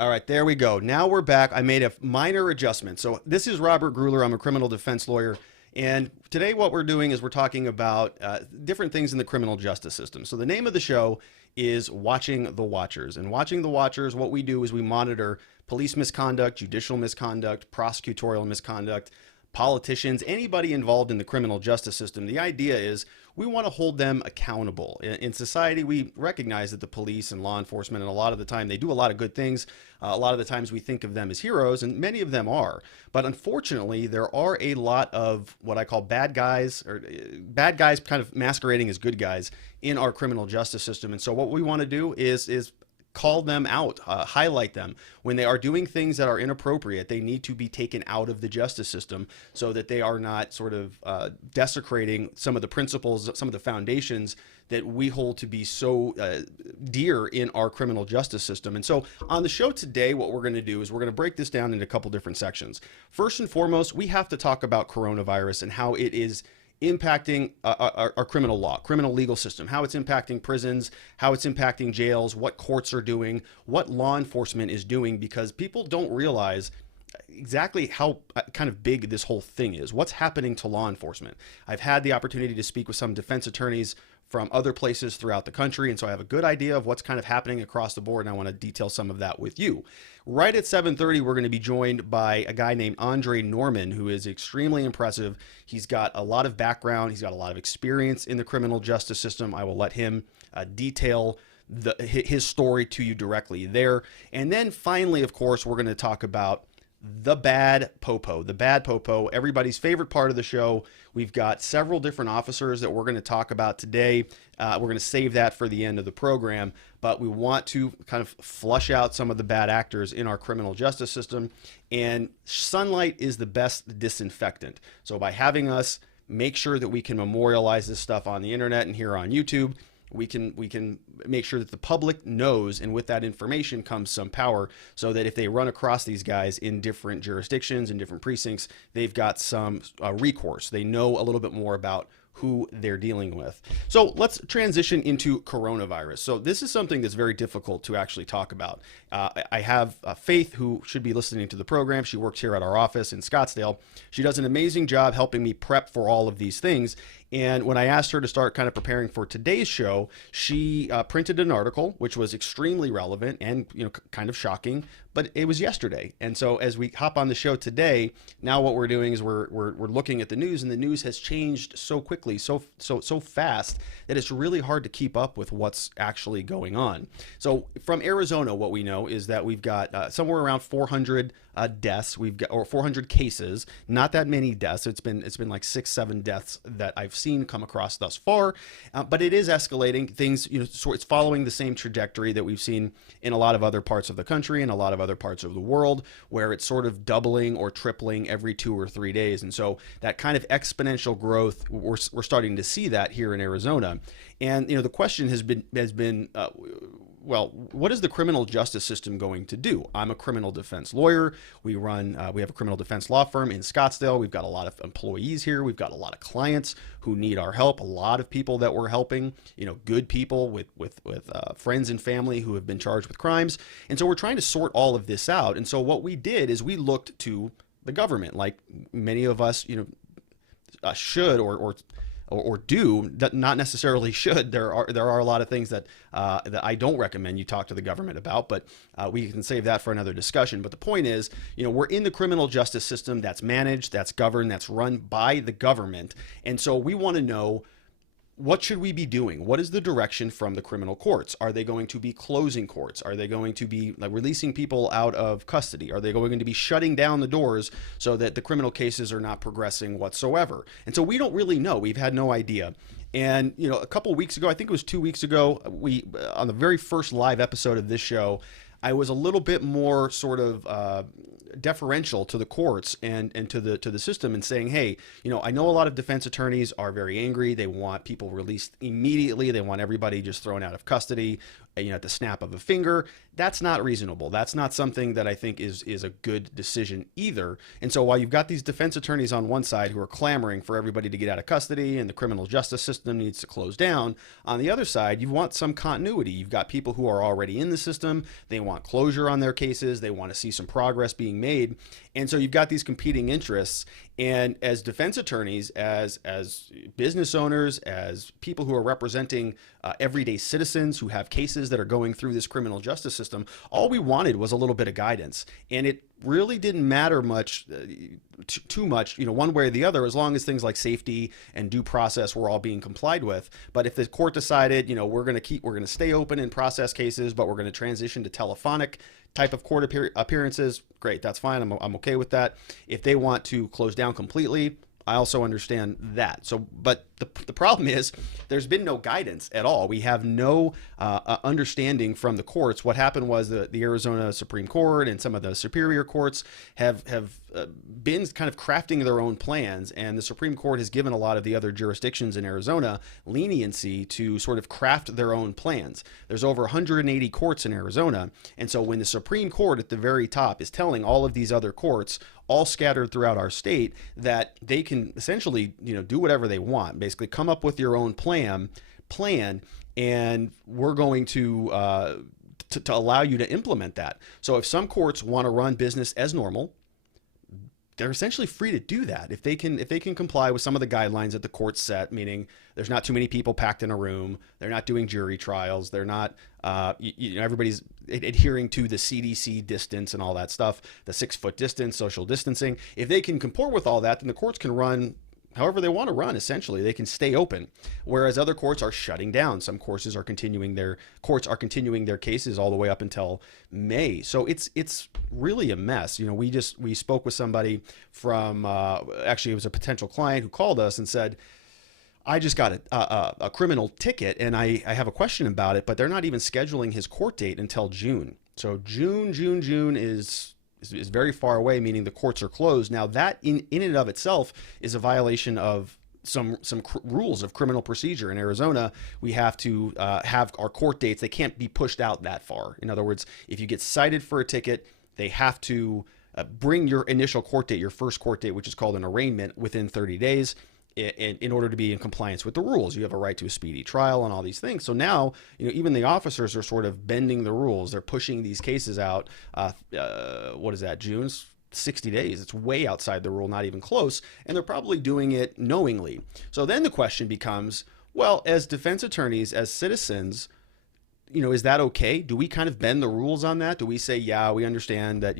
All right, there we go. Now we're back. I made a minor adjustment. So this is Robert Gruler. I'm a criminal defense lawyer. And today what we're doing is we're talking about different things in the criminal justice system. So the name of the show is Watching the Watchers. And Watching the Watchers, what we do is we monitor police misconduct, judicial misconduct, prosecutorial misconduct, politicians, anybody involved in the criminal justice system. The idea is we want to hold them accountable. In society, we recognize that the police and law enforcement, and a lot of the time, they do a lot of good things. A lot of the times we think of them as heroes, and many of them are. But unfortunately, there are a lot of what I call bad guys, or bad guys kind of masquerading as good guys in our criminal justice system. And so what we want to do is call them out, highlight them. When they are doing things that are inappropriate, they need to be taken out of the justice system so that they are not sort of desecrating some of the principles, some of the foundations that we hold to be so dear in our criminal justice system. And so on the show today, what we're going to do is we're going to break this down into a couple different sections. First and foremost, we have to talk about coronavirus and how it is impacting our criminal law, criminal legal system, how it's impacting prisons, how it's impacting jails, what courts are doing, what law enforcement is doing, because people don't realize exactly how kind of big this whole thing is. What's happening to law enforcement? I've had the opportunity to speak with some defense attorneys from other places throughout the country, and so I have a good idea of what's kind of happening across the board, and I want to detail some of that with you. Right at 7:30, we're going to be joined by a guy named Andre Norman, who is extremely impressive. He's got a lot of background. He's got a lot of experience in the criminal justice system. I will let him detail his story to you directly there. And then finally, of course, we're going to talk about the Bad Popo, everybody's favorite part of the show. We've got several different officers that we're going to talk about today. We're going to save that for the end of the program, but we want to kind of flush out some of the bad actors in our criminal justice system. And sunlight is the best disinfectant. So by having us make sure that we can memorialize this stuff on the internet and here on YouTube, we can make sure that the public knows, and with that information comes some power, so that if they run across these guys in different jurisdictions and different precincts, they've got some recourse. They know a little bit more about who they're dealing with. So let's transition into coronavirus. So this is something that's very difficult to actually talk about. I have Faith, who should be listening to the program. She works here at our office in Scottsdale. She does an amazing job helping me prep for all of these things. And when I asked her to start kind of preparing for today's show, she printed an article, which was extremely relevant and, kind of shocking, but it was yesterday. And so as we hop on the show today, now what we're doing is we're looking at the news, and the news has changed so quickly, so fast, that it's really hard to keep up with what's actually going on. So from Arizona, what we know is that we've got somewhere around 400 deaths. We've got, or 400 cases, not that many deaths. It's been like 6-7 deaths that I've seen come across thus far, but it is escalating. Things, so it's following the same trajectory that we've seen in a lot of other parts of the country and a lot of other parts of the world, where it's sort of doubling or tripling every 2 or 3 days. And so that kind of exponential growth, we're starting to see that here in Arizona. And the question has been well, what is the criminal justice system going to do? I'm a criminal defense lawyer. We have a criminal defense law firm in Scottsdale. We've got a lot of employees here. We've got a lot of clients who need our help. A lot of people that we're helping, good people with friends and family who have been charged with crimes. And so we're trying to sort all of this out. And so what we did is we looked to the government, like many of us, should or do, not necessarily should. There are a lot of things that I don't recommend you talk to the government about, but we can save that for another discussion. But the point is, we're in the criminal justice system that's managed, that's governed, that's run by the government. And so we want to know, what should we be doing? What is the direction from the criminal courts? Are they going to be closing courts? Are they going to be releasing people out of custody? Are they going to be shutting down the doors so that the criminal cases are not progressing whatsoever? And so we don't really know. We've had no idea. And, a couple weeks ago, I think it was 2 weeks ago, on the very first live episode of this show, I was a little bit more sort of deferential to the courts and to the system, and saying, hey, I know a lot of defense attorneys are very angry. They want people released immediately. They want everybody just thrown out of custody. at the snap of a finger. That's not reasonable. That's not something that I think is a good decision either. And so while you've got these defense attorneys on one side who are clamoring for everybody to get out of custody and the criminal justice system needs to close down, on the other side, you want some continuity. You've got people who are already in the system. They want closure on their cases. They want to see some progress being made. And so you've got these competing interests. And as defense attorneys, as business owners, as people who are representing everyday citizens who have cases that are going through this criminal justice system, all we wanted was a little bit of guidance. And it really didn't matter much, too much, one way or the other, as long as things like safety and due process were all being complied with. But if the court decided, we're going to stay open and process cases, but we're going to transition to telephonic type of court appearances, great, that's fine. I'm okay with that. If they want to close down completely, I also understand that. So, but the problem is there's been no guidance at all. We have no understanding from the courts. What happened was the Arizona Supreme Court and some of the superior courts have been kind of crafting their own plans, and the Supreme Court has given a lot of the other jurisdictions in Arizona leniency to sort of craft their own plans. There's over 180 courts in Arizona, and so when the Supreme Court at the very top is telling all of these other courts, all scattered throughout our state, that they can essentially, do whatever they want. Basically, come up with your own plan, and we're going to allow you to implement that. So if some courts want to run business as normal, they're essentially free to do that if they can comply with some of the guidelines that the court set, meaning there's not too many people packed in a room, they're not doing jury trials, they're not everybody's adhering to the CDC distance and all that stuff, the 6-foot distance, social distancing. If they can comport with all that, then the courts can run however they want to run. Essentially, they can stay open, whereas other courts are shutting down. Some courts are continuing their cases all the way up until May. So it's really a mess. We spoke with somebody from actually it was a potential client who called us and said, I just got a criminal ticket and I have a question about it, but they're not even scheduling his court date until June. So June is very far away, meaning the courts are closed. Now that in and of itself is a violation of some rules of criminal procedure. In Arizona, we have to have our court dates. They can't be pushed out that far. In other words, if you get cited for a ticket, they have to bring your initial court date, your first court date, which is called an arraignment, within 30 days. In order to be in compliance with the rules. You have a right to a speedy trial and all these things. So now, even the officers are sort of bending the rules. They're pushing these cases out. What is that, June's 60 days? It's way outside the rule, not even close. And they're probably doing it knowingly. So then the question becomes, well, as defense attorneys, as citizens, is that okay? Do we kind of bend the rules on that? Do we say, yeah, we understand that,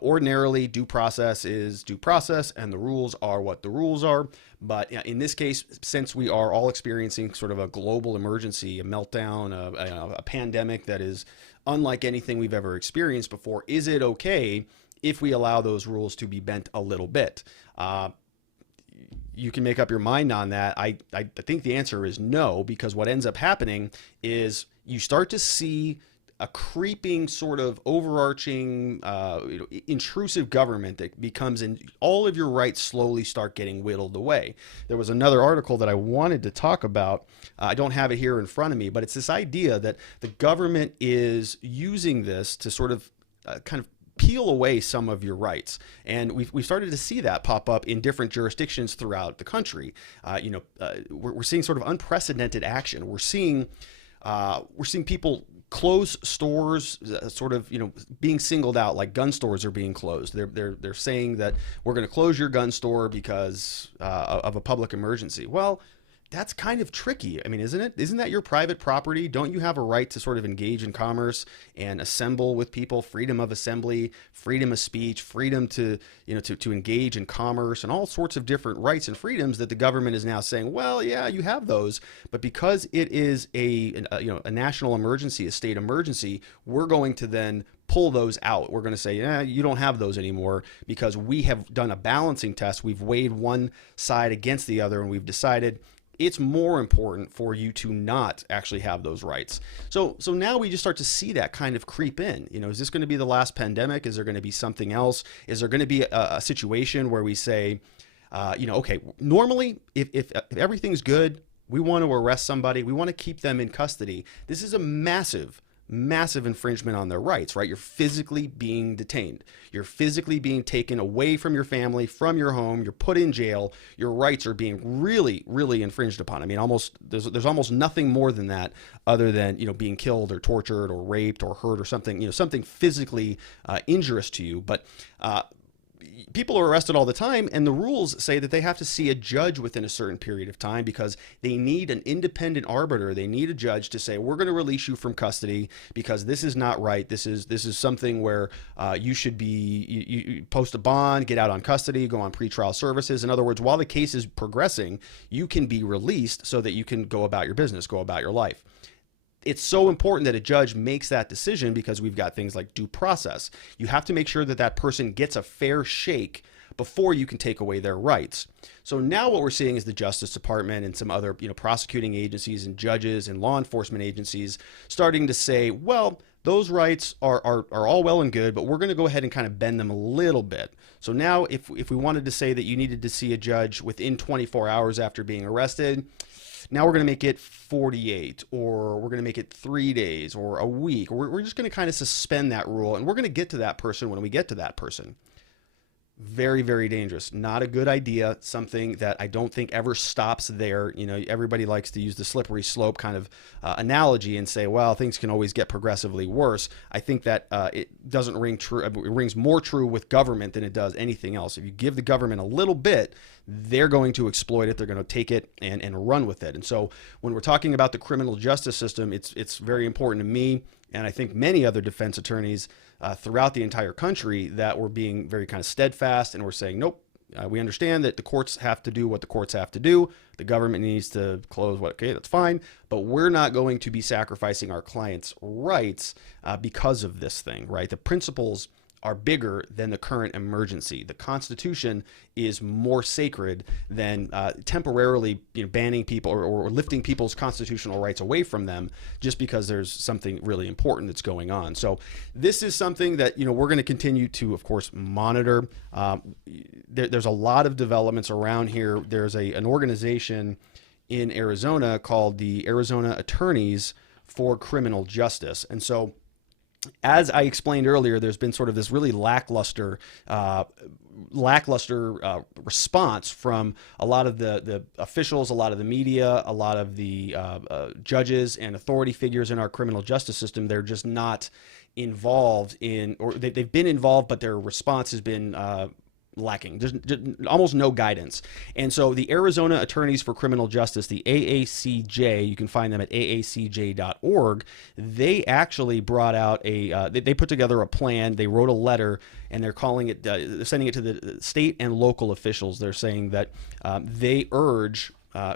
ordinarily due process is due process and the rules are what the rules are. But in this case, since we are all experiencing sort of a global emergency, a meltdown, a pandemic that is unlike anything we've ever experienced before, is it okay if we allow those rules to be bent a little bit? You can make up your mind on that. I think the answer is no, because what ends up happening is you start to see a creeping sort of overarching intrusive government that becomes in all of your rights slowly start getting whittled away. There was another article that I wanted to talk about. I don't have it here in front of me, but it's this idea that the government is using this to sort of kind of peel away some of your rights. And we've started to see that pop up in different jurisdictions throughout the country. We're seeing sort of unprecedented action. We're seeing people close stores, sort of, being singled out, like gun stores are being closed. They're saying that we're going to close your gun store because of a public emergency. Well, that's kind of tricky. I mean, isn't it? Isn't that your private property? Don't you have a right to sort of engage in commerce and assemble with people, freedom of assembly, freedom of speech, freedom to engage in commerce, and all sorts of different rights and freedoms that the government is now saying, well, yeah, you have those, but because it is a national emergency, a state emergency, we're going to then pull those out. We're going to say, you don't have those anymore because we have done a balancing test. We've weighed one side against the other, and we've decided it's more important for you to not actually have those rights. So now we just start to see that kind of creep in. Is this going to be the last pandemic? Is there going to be something else? Is there going to be a situation where we say, okay, normally if everything's good, We want to arrest somebody. We want to keep them in custody. This is a massive, massive infringement on their rights, right? You're physically being detained. You're physically being taken away from your family, from your home. You're put in jail. Your rights are being really, really infringed upon. I mean, there's almost nothing more than that, other than, being killed or tortured or raped or hurt or something, something physically injurious to you. But people are arrested all the time, and the rules say that they have to see a judge within a certain period of time, because they need an independent arbiter. They need a judge to say, we're going to release you from custody because this is not right. This is something where you should be, you post a bond, get out on custody, go on pretrial services. In other words, while the case is progressing, you can be released so that you can go about your business, go about your life. It's so important that a judge makes that decision, because we've got things like due process. You have to make sure that that person gets a fair shake before you can take away their rights. So now what we're seeing is the Justice Department and some other, prosecuting agencies and judges and law enforcement agencies starting to say, well, those rights are all well and good, but we're going to go ahead and kind of bend them a little bit. So now if we wanted to say that you needed to see a judge within 24 hours after being arrested, now we're going to make it 48, or we're going to make it 3 days or a week, or we're just going to kind of suspend that rule, and we're going to get to that person when we get to that person. Very, very dangerous. Not a good idea. Something that I don't think ever stops there. Everybody likes to use the slippery slope kind of analogy and say, well, things can always get progressively worse. I think that it doesn't ring true. It rings more true with government than it does anything else. If you give the government a little bit, they're going to exploit it. They're going to take it and run with it. And so when we're talking about the criminal justice system, it's very important to me, and I think many other defense attorneys throughout the entire country, that we're being very kind of steadfast, and we're saying, nope, we understand that the courts have to do what the courts have to do. The government needs to close okay, that's fine, but we're not going to be sacrificing our clients' rights because of this thing, right? The principles are bigger than the current emergency. The Constitution is more sacred than temporarily banning people or lifting people's constitutional rights away from them just because there's something really important that's going on. So this is something that we're going to continue to, of course, monitor. There's a lot of developments around here. There's an organization in Arizona called the Arizona Attorneys for Criminal Justice, and so, as I explained earlier, there's been sort of this really lackluster response from a lot of the officials, a lot of the media, a lot of the judges and authority figures in our criminal justice system. They're just not involved in, or they've been involved, but their response has been lacking. There's almost no guidance. And so the Arizona Attorneys for Criminal Justice, the AACJ, you can find them at aacj.org. They actually brought out they put together a plan. They wrote a letter, and they're calling it, they're sending it to the state and local officials. They're saying that they urge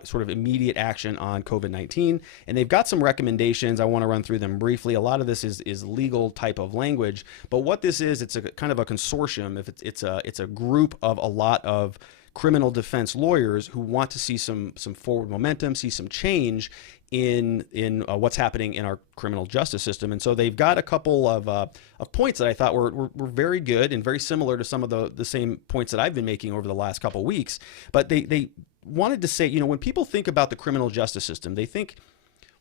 sort of immediate action on COVID-19. And they've got some recommendations. I want to run through them briefly. A lot of this is legal type of language, but what this is, it's a kind of a consortium. It's a group of a lot of criminal defense lawyers who want to see some forward momentum, see some change in what's happening in our criminal justice system. And so they've got a couple of points that I thought were very good and very similar to some of the same points that I've been making over the last couple of weeks. But they wanted to say, when people think about the criminal justice system, they think,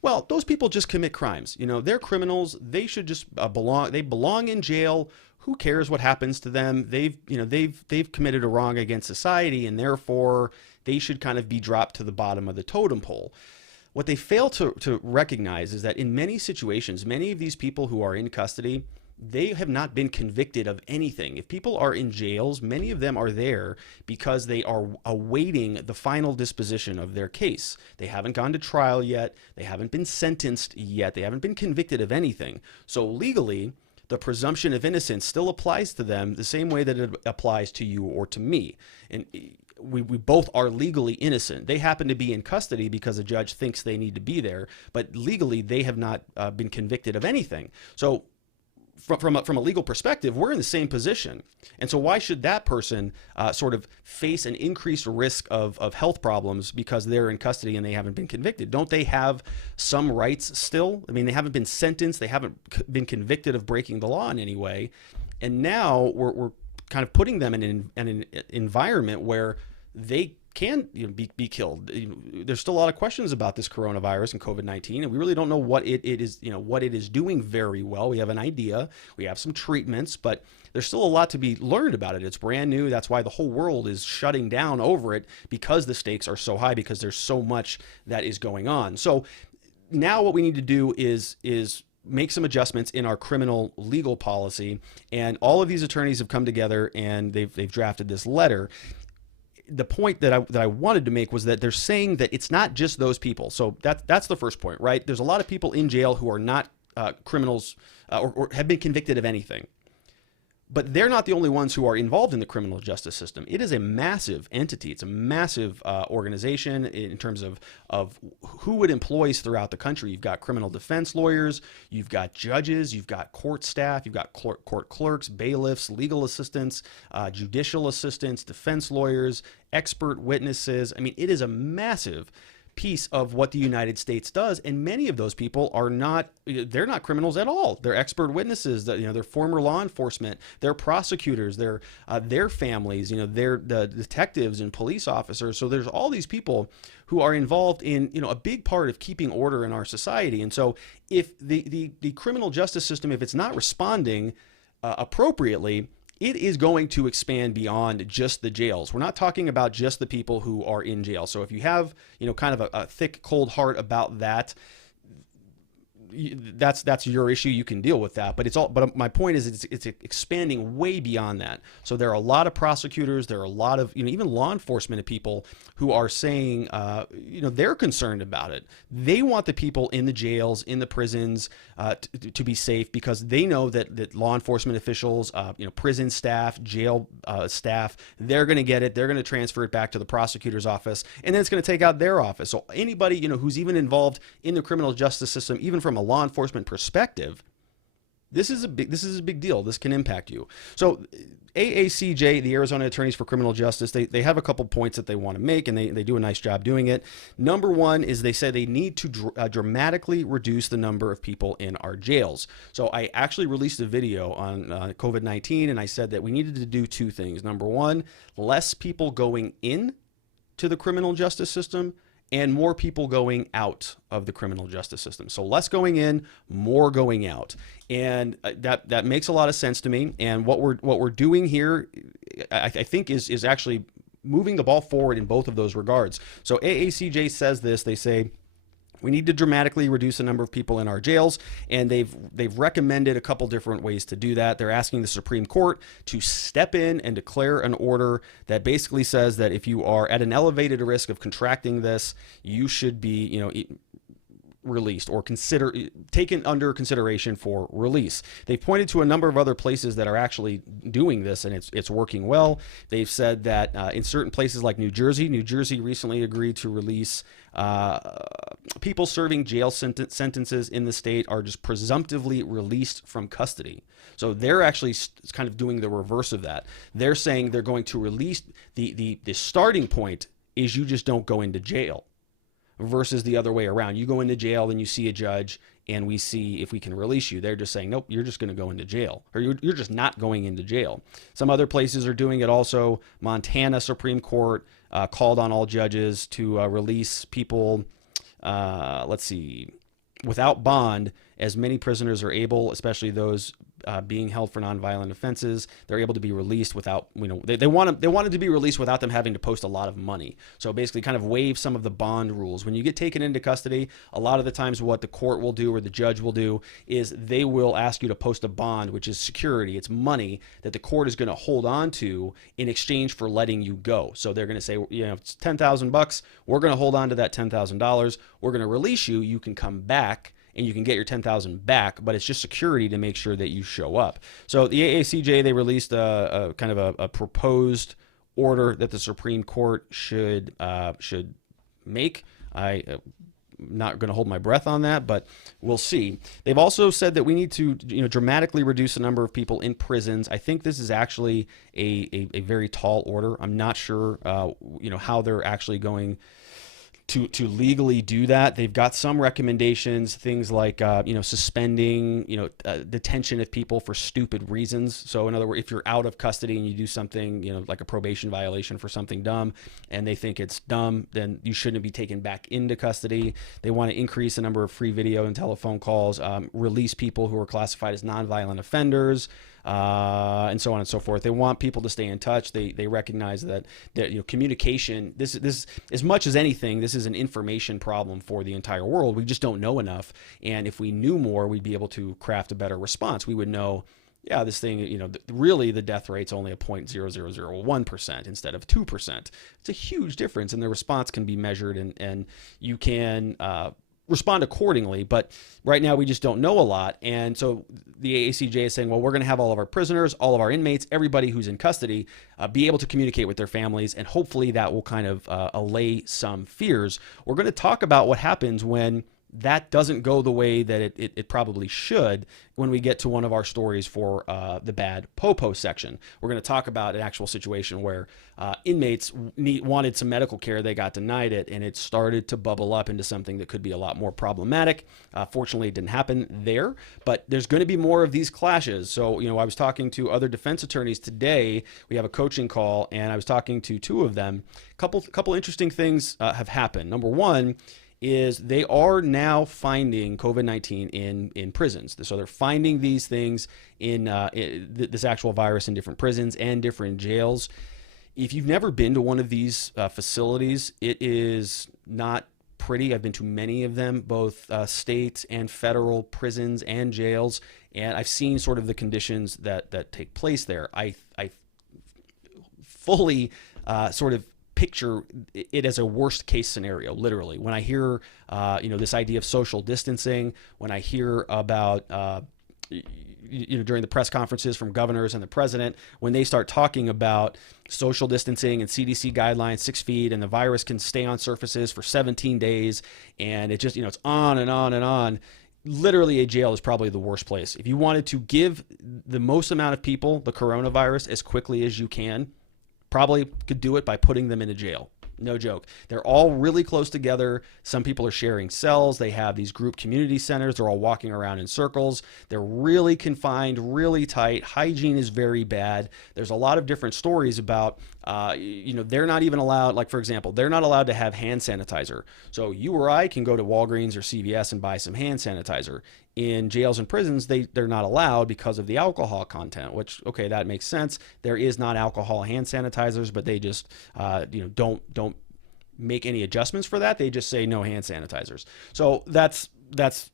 well, those people just commit crimes. They're criminals. They should just belong in jail. Who cares what happens to them? They've committed a wrong against society, and therefore they should kind of be dropped to the bottom of the totem pole. What they fail to recognize is that in many situations, many of these people who are in custody, they have not been convicted of anything. If people are in jails, many of them are there because they are awaiting the final disposition of their case. They haven't gone to trial yet. They haven't been sentenced yet. They haven't been convicted of anything. So legally, the presumption of innocence still applies to them the same way that it applies to you or to me. And we both are legally innocent. They happen to be in custody because a judge thinks they need to be there, but legally they have not been convicted of anything. So from a legal perspective, we're in the same position. And so why should that person sort of face an increased risk of health problems because they're in custody and they haven't been convicted? Don't they have some rights still? I mean, they haven't been sentenced. They haven't been convicted of breaking the law in any way. And now we're kind of putting them in an environment where they can be killed. There's still a lot of questions about this coronavirus and COVID-19, and we really don't know what it is, what it is doing very well. We have an idea, we have some treatments, but there's still a lot to be learned about it. It's brand new. That's why the whole world is shutting down over it, because the stakes are so high, because there's so much that is going on. So now what we need to do is make some adjustments in our criminal legal policy. And all of these attorneys have come together and they've drafted this letter. The point that I wanted to make was that they're saying that it's not just those people. So that's the first point, right? There's a lot of people in jail who are not criminals or have been convicted of anything. But they're not the only ones who are involved in the criminal justice system. It is a massive entity. It's a massive organization in terms of who it employs throughout the country. You've got criminal defense lawyers, you've got judges, you've got court staff, you've got court clerks, bailiffs, legal assistants, judicial assistants, defense lawyers, expert witnesses. I mean, it is a massive piece of what the United States does, and many of those people are they're not criminals at all. They're expert witnesses, they're former law enforcement, they're prosecutors, they're their families, they're the detectives and police officers. So there's all these people who are involved in a big part of keeping order in our society. And so if the criminal justice system, if it's not responding appropriately, it is going to expand beyond just the jails. We're not talking about just the people who are in jail. So if you have, kind of a thick, cold heart about that, that's your issue. You can deal with that. But my point is it's expanding way beyond that. So there are a lot of prosecutors, there are a lot of, even law enforcement people who are saying, they're concerned about it. They want the people in the jails, in the prisons, to be safe, because they know that law enforcement officials, prison staff, jail staff, they're going to get it. They're going to transfer it back to the prosecutor's office, and then it's going to take out their office. So anybody, who's even involved in the criminal justice system, even from a law enforcement perspective, this is a big deal. This can impact you. So AACJ, the Arizona Attorneys for Criminal Justice, they have a couple points that they want to make, and they do a nice job doing it. Number one is they say they need to dramatically reduce the number of people in our jails. So I actually released a video on COVID-19, and I said that we needed to do two things. Number one, less people going in to the criminal justice system, and more people going out of the criminal justice system. So less going in, more going out. And that makes a lot of sense to me. And what we're doing here, I think is actually moving the ball forward in both of those regards. So AACJ says this, they say, we need to dramatically reduce the number of people in our jails, and they've recommended a couple different ways to do that. They're asking the Supreme Court to step in and declare an order that basically says that if you are at an elevated risk of contracting this, you should be, released or taken under consideration for release. They've pointed to a number of other places that are actually doing this, and it's working well. They've said that in certain places like New Jersey recently agreed to release people serving jail sentences in the state are just presumptively released from custody. So they're actually kind of doing the reverse of that. They're saying they're going to release the starting point is you just don't go into jail, versus the other way around. You go into jail and you see a judge and we see if we can release you. They're just saying, nope, you're just going to go into jail, or you're just not going into jail. Some other places are doing it also. Montana Supreme Court called on all judges to release people, without bond, as many prisoners are able, especially those being held for nonviolent offenses. They're able to be released without, they wanted to be released without them having to post a lot of money. So basically kind of waive some of the bond rules. When you get taken into custody, a lot of the times what the court will do or the judge will do is they will ask you to post a bond, which is security. It's money that the court is going to hold on to in exchange for letting you go. So they're going to say, it's $10,000. We're going to hold on to that $10,000. We're going to release you. You can come back and you can get your $10,000 back, but it's just security to make sure that you show up. So the AACJ, they released a kind of a proposed order that the Supreme Court should make. I'm not going to hold my breath on that, but we'll see. They've also said that we need to dramatically reduce the number of people in prisons. I think this is actually a very tall order. I'm not sure how they're actually going to legally do that. They've got some recommendations, things like suspending detention of people for stupid reasons. So in other words, if you're out of custody and you do something like a probation violation for something dumb, and they think it's dumb, then you shouldn't be taken back into custody. They want to increase the number of free video and telephone calls, release people who are classified as nonviolent offenders, and so on and so forth. They want people to stay in touch. They recognize that communication, this as much as anything, this is an information problem for the entire world. We just don't know enough, and if we knew more, we'd be able to craft a better response. We would know, yeah, this thing, really the death rate's only a 0.0001% instead of 2%. It's a huge difference, and the response can be measured, and you can respond accordingly. But right now we just don't know a lot. And so the AACJ is saying, well, we're going to have all of our prisoners, all of our inmates, everybody who's in custody, be able to communicate with their families. And hopefully that will kind of allay some fears. We're going to talk about what happens when that doesn't go the way that it probably should when we get to one of our stories for the Bad Popo section. We're going to talk about an actual situation where inmates wanted some medical care, they got denied it, and it started to bubble up into something that could be a lot more problematic. Fortunately, it didn't happen there, but there's going to be more of these clashes. So, I was talking to other defense attorneys today. We have a coaching call, and I was talking to two of them. Couple interesting things have happened. Number one is they are now finding COVID-19 in prisons. So they're finding these things in this actual virus in different prisons and different jails. If you've never been to one of these facilities, it is not pretty. I've been to many of them, both state and federal prisons and jails, and I've seen sort of the conditions that take place there. I fully sort of picture it as a worst case scenario, literally. When I hear, this idea of social distancing, when I hear about, during the press conferences from governors and the president, when they start talking about social distancing and CDC guidelines, 6 feet, and the virus can stay on surfaces for 17 days, and it just, it's on and on and on. Literally, a jail is probably the worst place. If you wanted to give the most amount of people the coronavirus as quickly as you can, probably could do it by putting them in a jail. No joke. They're all really close together. Some people are sharing cells. They have these group community centers. They're all walking around in circles. They're really confined, really tight. Hygiene is very bad. There's a lot of different stories about, they're not even allowed, like, for example, they're not allowed to have hand sanitizer. So you or I can go to Walgreens or CVS and buy some hand sanitizer. In jails and prisons, they're not allowed because of the alcohol content, which, okay, that makes sense. There is not alcohol hand sanitizers, but they just, don't make any adjustments for that. They just say no hand sanitizers. So that's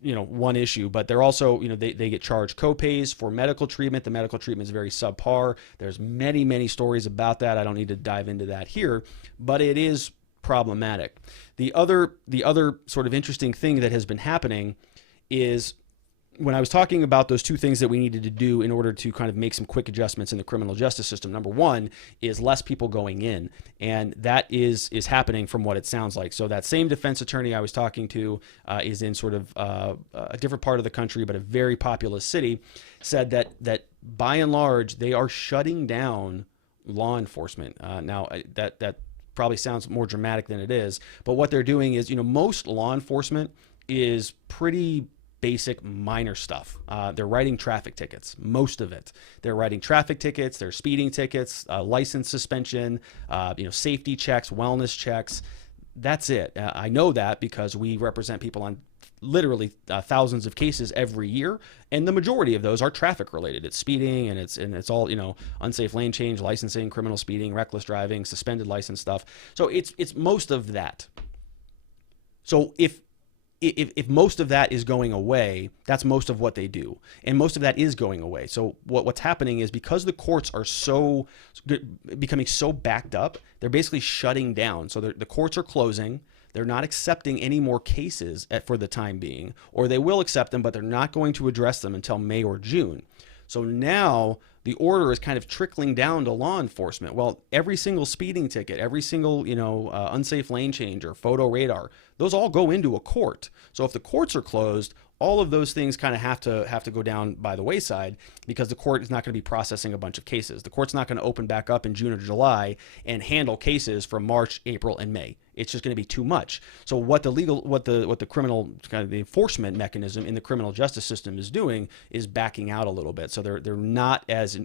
one issue, but they're also, they get charged co-pays for medical treatment. The medical treatment is very subpar. There's many stories about that. I don't need to dive into that here, but it is problematic. The other sort of interesting thing that has been happening is, when I was talking about those two things that we needed to do in order to kind of make some quick adjustments in the criminal justice system, number one is less people going in. And that is happening from what it sounds like. So that same defense attorney I was talking to is in sort of a different part of the country, but a very populous city, said that by and large, they are shutting down law enforcement. Now, that probably sounds more dramatic than it is, but what they're doing is, most law enforcement is pretty basic minor stuff. They're writing traffic tickets, most of it. They're writing traffic tickets, they're speeding tickets, license suspension, safety checks, wellness checks. That's it. I know that because we represent people on literally thousands of cases every year, and the majority of those are traffic related. It's speeding, and it's all unsafe lane change, licensing, criminal speeding, reckless driving, suspended license stuff. So it's most of that. So if most of that is going away, that's most of what they do. And most of that is going away. So what's happening is, because the courts are becoming so backed up, they're basically shutting down. So the courts are closing. They're not accepting any more cases for the time being, or they will accept them, but they're not going to address them until May or June. So now the order is kind of trickling down to law enforcement. Well, every single speeding ticket, every single, unsafe lane change or photo radar, those all go into a court. So if the courts are closed, all of those things kind of have to go down by the wayside, because the court is not going to be processing a bunch of cases. The court's not going to open back up in June or July and handle cases from March, April, and May. it's just going to be too much. So what the criminal kind of the enforcement mechanism in the criminal justice system is doing is backing out a little bit. So they're not as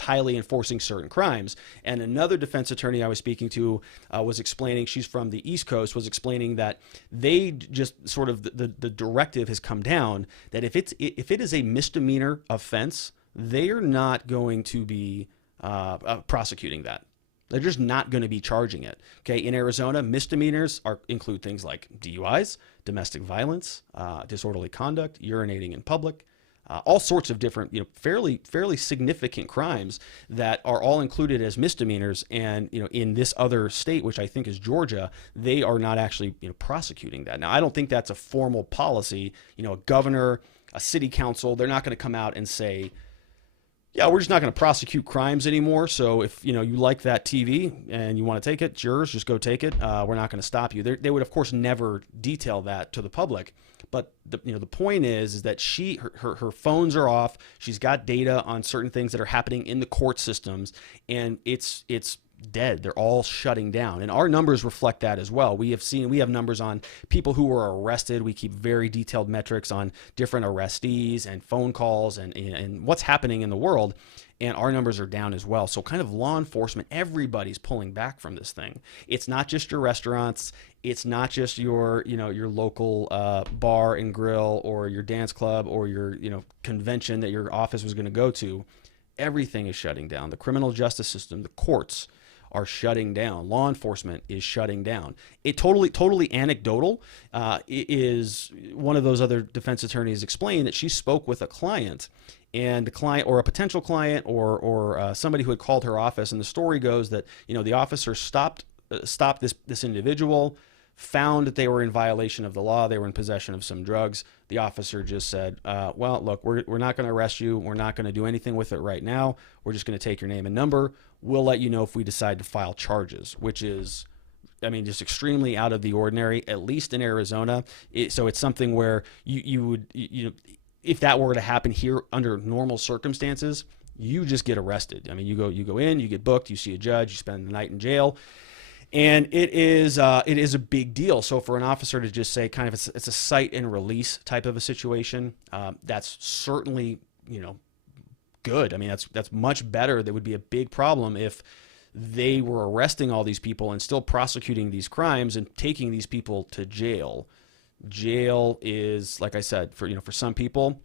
highly enforcing certain crimes. And another defense attorney I was speaking to was explaining, she's from the East Coast, was explaining that they just sort of the directive has come down that if it is a misdemeanor offense, they are not going to be prosecuting that. They're just not going to be charging it. Okay, in Arizona, misdemeanors include things like DUIs, domestic violence, disorderly conduct, urinating in public, all sorts of different, fairly significant crimes that are all included as misdemeanors. And in this other state, which I think is Georgia, they are not actually prosecuting that. Now, I don't think that's a formal policy. A governor, a city council, they're not going to come out and say, yeah, we're just not going to prosecute crimes anymore. So if you like that TV and you want to take it, it's yours. Just go take it. We're not going to stop you. They would, of course, never detail that to the public. But the point is that her phones are off. She's got data on certain things that are happening in the court systems, and it's dead. They're all shutting down, and our numbers reflect that as well. We have numbers on people who were arrested. We keep very detailed metrics on different arrestees and phone calls and what's happening in the world, and our numbers are down as well. So kind of law enforcement, everybody's pulling back from this thing. It's not just your restaurants. It's not just your local bar and grill or your dance club or your convention that your office was going to go to. Everything is shutting down. The criminal justice system, the courts are shutting down. Law enforcement is shutting down. It totally anecdotal. Is one of those other defense attorneys explained that she spoke with a client, and the client, or a potential client, or somebody who had called her office, and the story goes that the officer stopped this individual, found that they were in violation of the law. They were in possession of some drugs. The officer just said, well, look, we're not going to arrest you. We're not going to do anything with it right now. We're just going to take your name and number. We'll let you know if we decide to file charges, which is, just extremely out of the ordinary, at least in Arizona. So it's something where you would, if that were to happen here under normal circumstances, you just get arrested. You go in, you get booked, you see a judge, you spend the night in jail. And it is a big deal. So for an officer to just say kind of it's a cite and release type of a situation, that's certainly good. That's much better. That would be a big problem if they were arresting all these people and still prosecuting these crimes and taking these people to jail. Jail is, like I said, for some people,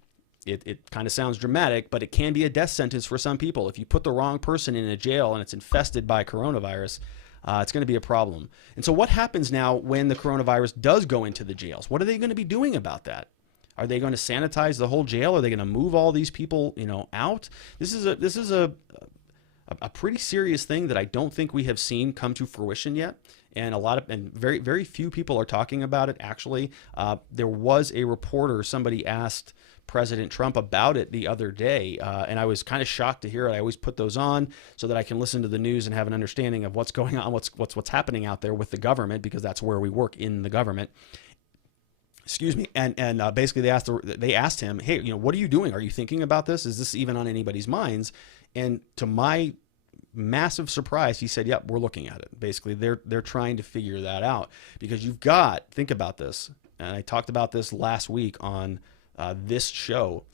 it kind of sounds dramatic, but it can be a death sentence for some people. If you put the wrong person in a jail and it's infested by coronavirus, it's going to be a problem. And so what happens now when the coronavirus does go into the jails? What are they going to be doing about that? Are they going to sanitize the whole jail? Are they going to move all these people, out? This is a pretty serious thing that I don't think we have seen come to fruition yet. And very, very few people are talking about it. Actually, there was a reporter, somebody asked President Trump about it the other day, and I was kind of shocked to hear it. I always put those on so that I can listen to the news and have an understanding of what's going on, what's happening out there with the government, because that's where we work, in the government. Excuse me. And basically they asked him, hey, what are you doing? Are you thinking about this? Is this even on anybody's minds? And to my massive surprise, he said, yep, we're looking at it. Basically, they're trying to figure that out, because think about this. And I talked about this last week on this show,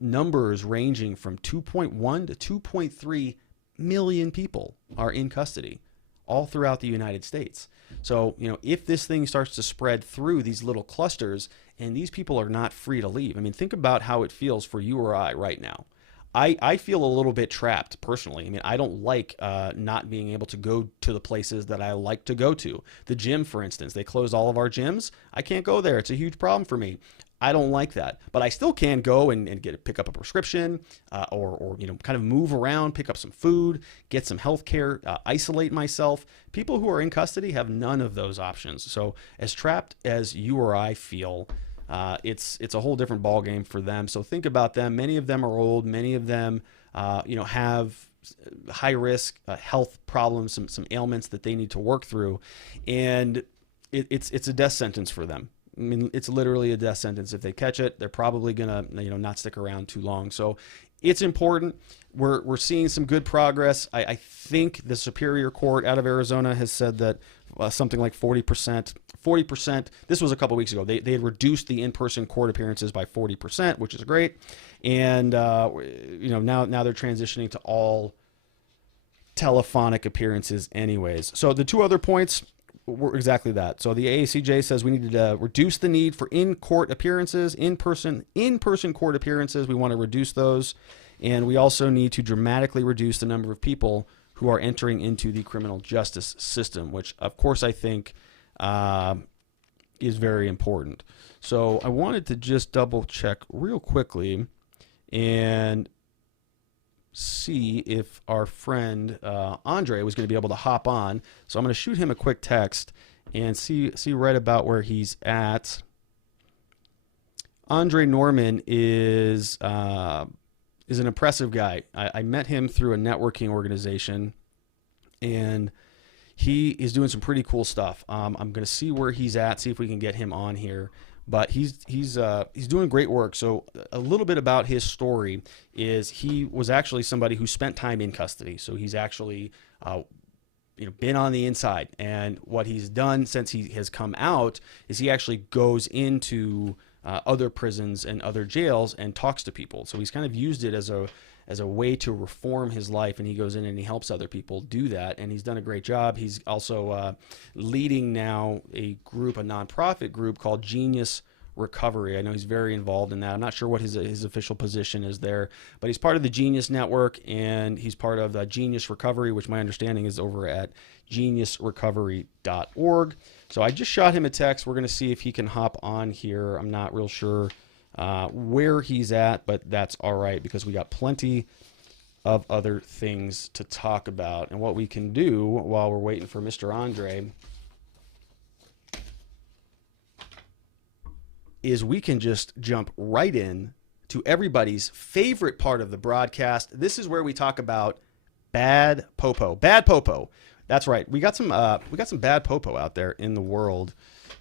numbers ranging from 2.1 to 2.3 million people are in custody all throughout the United States. So, if this thing starts to spread through these little clusters and these people are not free to leave, think about how it feels for you or I right now. I feel a little bit trapped personally. I don't like not being able to go to the places that I like to go to. The gym, for instance, they closed all of our gyms. I can't go there. It's a huge problem for me. I don't like that, but I still can go and pick up a prescription, or kind of move around, pick up some food, get some health care, isolate myself. People who are in custody have none of those options. So as trapped as you or I feel, it's a whole different ballgame for them. So think about them. Many of them are old. Many of them, have high risk health problems, some ailments that they need to work through, and it's a death sentence for them. It's literally a death sentence. If they catch it, they're probably gonna, not stick around too long. So It's important. We're seeing some good progress. I think the Superior Court out of Arizona has said that something like 40%. 40%. This was a couple weeks ago. They had reduced the in-person court appearances by 40%, which is great. And now they're transitioning to all telephonic appearances anyways. So the two other points were exactly that. So the AACJ says we need to reduce the need for in-court appearances, in-person court appearances. We want to reduce those. And we also need to dramatically reduce the number of people who are entering into the criminal justice system, which of course I think is very important. So I wanted to just double check real quickly and see if our friend Andre was going to be able to hop on. So I'm going to shoot him a quick text and see right about where he's at. Andre Norman is an impressive guy. I met him through a networking organization, and he is doing some pretty cool stuff. I'm going to see where he's at, see if we can get him on here. But he's doing great work. So a little bit about his story is he was actually somebody who spent time in custody. So he's actually been on the inside. And what he's done since he has come out is he actually goes into other prisons and other jails and talks to people. So he's kind of used it as a way to reform his life, and he goes in and he helps other people do that, and he's done a great job. He's also leading now a nonprofit group called Genius Recovery. I know he's very involved in that. I'm not sure what his official position is there, but he's part of the Genius Network, and he's part of Genius Recovery, which my understanding is over at geniusrecovery.org. So I just shot him a text. We're going to see if he can hop on here. I'm not real sure where he's at, but that's all right because we got plenty of other things to talk about. And what we can do while we're waiting for Mr. Andre is we can just jump right in to everybody's favorite part of the broadcast. This is where we talk about Bad Popo. Bad Popo. That's right. We got some Bad Popo out there in the world.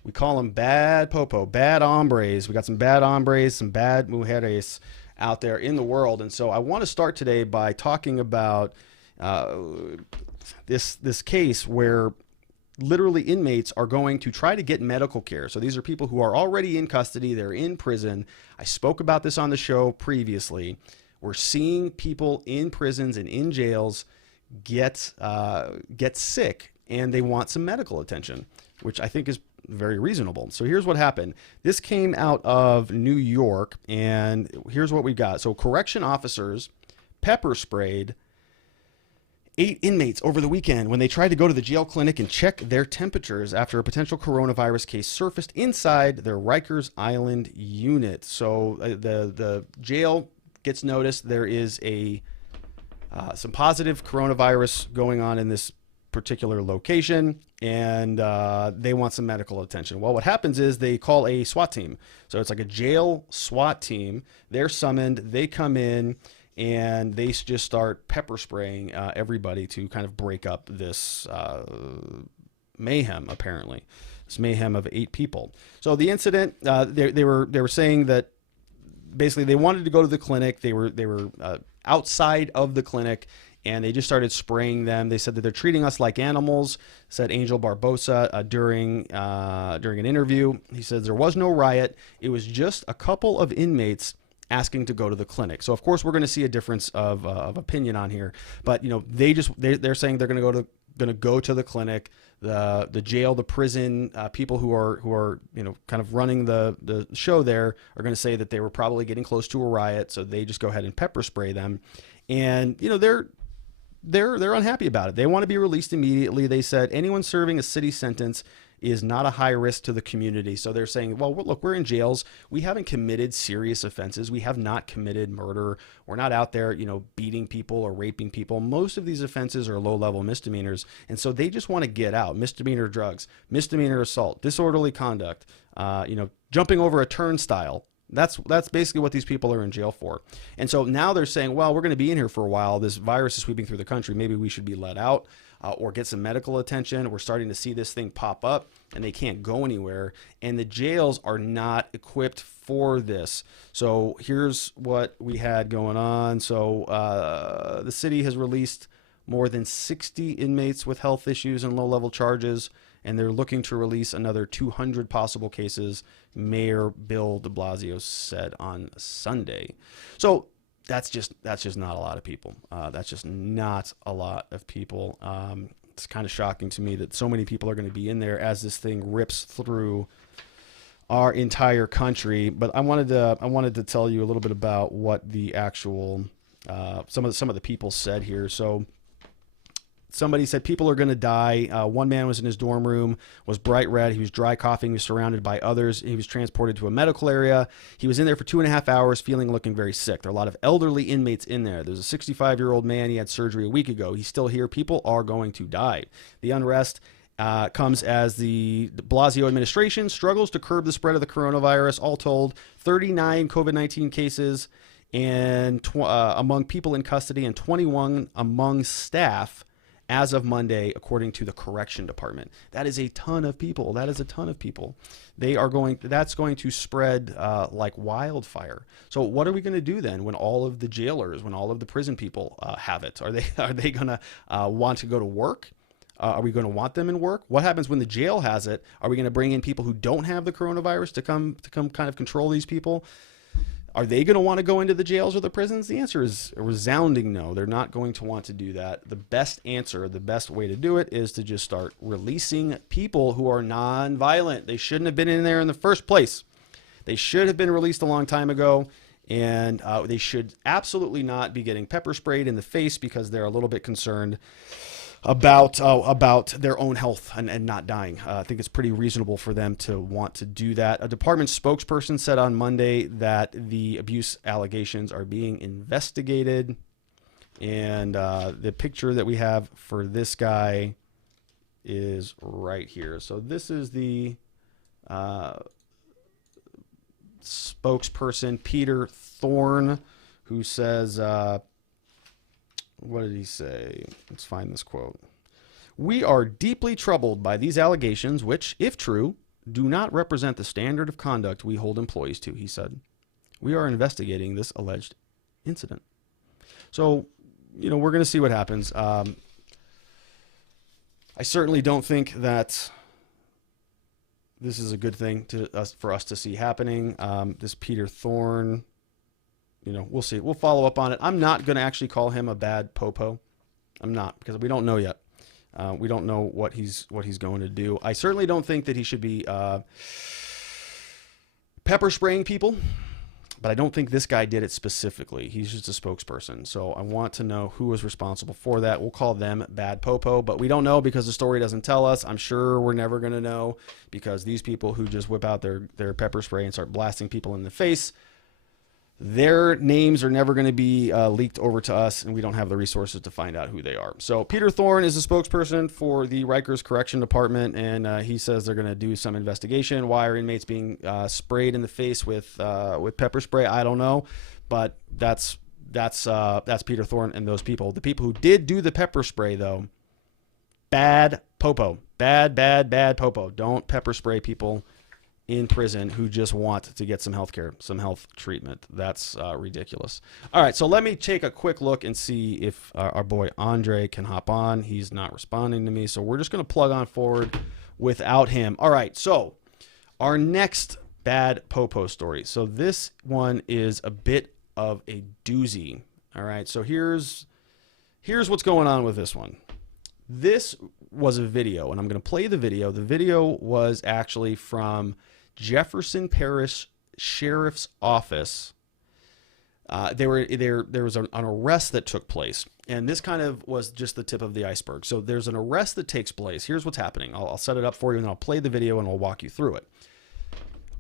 We call them Bad Popo, bad hombres. We got some bad hombres, some bad mujeres out there in the world. And so I want to start today by talking about this case where literally inmates are going to try to get medical care. So these are people who are already in custody. They're in prison. I spoke about this on the show previously. We're seeing people in prisons and in jails get sick, and they want some medical attention, which I think is very reasonable. So here's what happened. This came out of New York, and here's what we got. So correction officers pepper sprayed 8 inmates over the weekend when they tried to go to the jail clinic and check their temperatures after a potential coronavirus case surfaced inside their Rikers Island unit. So the jail gets noticed there is some positive coronavirus going on in this particular location, and they want some medical attention. Well, what happens is they call a SWAT team. So it's like a jail SWAT team. They're summoned, they come in, and they just start pepper spraying everybody to kind of break up this mayhem, apparently. This mayhem of 8 people. So the incident, they were saying that basically they wanted to go to the clinic. They were outside of the clinic, and they just started spraying them. They said that they're treating us like animals, said Angel Barbosa during an interview. He says there was no riot. It was just a couple of inmates asking to go to the clinic. So of course we're going to see a difference of opinion on here, but they're saying they're going to go to the clinic. The jail, the prison, people who are kind of running the show there are going to say that they were probably getting close to a riot, so they just go ahead and pepper spray them. And they're unhappy about it. They want to be released immediately. They said anyone serving a city sentence is not a high risk to the community. So they're saying, well, look, we're in jails. We haven't committed serious offenses. We have not committed murder. We're not out there, beating people or raping people. Most of these offenses are low-level misdemeanors. And so they just want to get out. Misdemeanor drugs, misdemeanor assault, disorderly conduct, jumping over a turnstile. That's basically what these people are in jail for. And so now they're saying, well, we're going to be in here for a while. This virus is sweeping through the country. Maybe we should be let out. or get some medical attention. We're starting to see this thing pop up, and they can't go anywhere. And the jails are not equipped for this. So here's what we had going on. So the city has released more than 60 inmates with health issues and low-level charges, and they're looking to release another 200 possible cases, Mayor Bill de Blasio said on Sunday. So that's just not a lot of people. That's just not a lot of people. It's kind of shocking to me that so many people are going to be in there as this thing rips through our entire country. But I wanted to tell you a little bit about what the actual some of the people said here. So somebody said people are going to die. One man was in his dorm room, was bright red. He was dry coughing. He was surrounded by others. He was transported to a medical area. He was in there for 2.5 hours, looking very sick. There are a lot of elderly inmates in there. There's a 65-year-old man. He had surgery a week ago. He's still here. People are going to die. The unrest comes as the Blasio administration struggles to curb the spread of the coronavirus. All told, 39 COVID-19 cases and among people in custody and 21 among staff as of Monday, according to the correction department. That is a ton of people. That's going to spread like wildfire. So what are we going to do then when all of the jailers, when all of the prison people have it? Are they going to want to go to work? Are we going to want them in work? What happens when the jail has it? Are we going to bring in people who don't have the coronavirus to come kind of control these people? Are they going to want to go into the jails or the prisons? The answer is a resounding no. They're not going to want to do that. The best answer, the best way to do it is to just start releasing people who are non-violent. They shouldn't have been in there in the first place. They should have been released a long time ago, and they should absolutely not be getting pepper sprayed in the face because they're a little bit concerned about their own health and not dying. I think it's pretty reasonable for them to want to do that. A department spokesperson said on Monday that the abuse allegations are being investigated. And the picture that we have for this guy is right here. So this is the spokesperson, Peter Thorne, who says... what did he say? Let's find this quote. "We are deeply troubled by these allegations, which, if true, do not represent the standard of conduct we hold employees to," he said. "We are investigating this alleged incident." So, we're going to see what happens. I certainly don't think that this is a good thing for us to see happening. This Peter Thorne... we'll see. We'll follow up on it. I'm not going to actually call him a bad popo. I'm not, because we don't know yet. We don't know what he's going to do. I certainly don't think that he should be pepper spraying people, but I don't think this guy did it specifically. He's just a spokesperson. So I want to know who was responsible for that. We'll call them Bad Popo, but we don't know because the story doesn't tell us. I'm sure we're never going to know because these people who just whip out their pepper spray and start blasting people in the face, their names are never going to be leaked over to us, and we don't have the resources to find out who they are. So Peter Thorne is a spokesperson for the Rikers Correction Department, and he says they're going to do some investigation. Why are inmates being sprayed in the face with pepper spray? I don't know, but that's Peter Thorne and those people. The people who did do the pepper spray, though, bad popo, bad popo. Don't pepper spray people in prison who just want to get some health care, some health treatment. That's ridiculous. All right, so let me take a quick look and see if our boy Andre can hop on. He's not responding to me, so we're just going to plug on forward without him. All right, so our next Bad Popo story. So this one is a bit of a doozy. All right, so here's what's going on with this one. This was a video, and I'm going to play the video. The video was actually from Jefferson Parish Sheriff's Office. There was an arrest that took place, and this kind of was just the tip of the iceberg. So there's an arrest that takes place. Here's what's happening. I'll set it up for you, and then I'll play the video, and I'll walk you through it.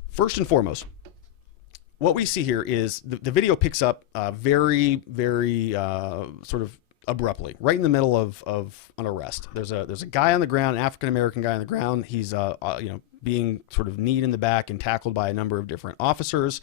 First and foremost, what we see here is the video picks up very sort of abruptly, right in the middle of an arrest. There's a guy on the ground, an African-American guy on the ground. He's being sort of kneed in the back and tackled by a number of different officers.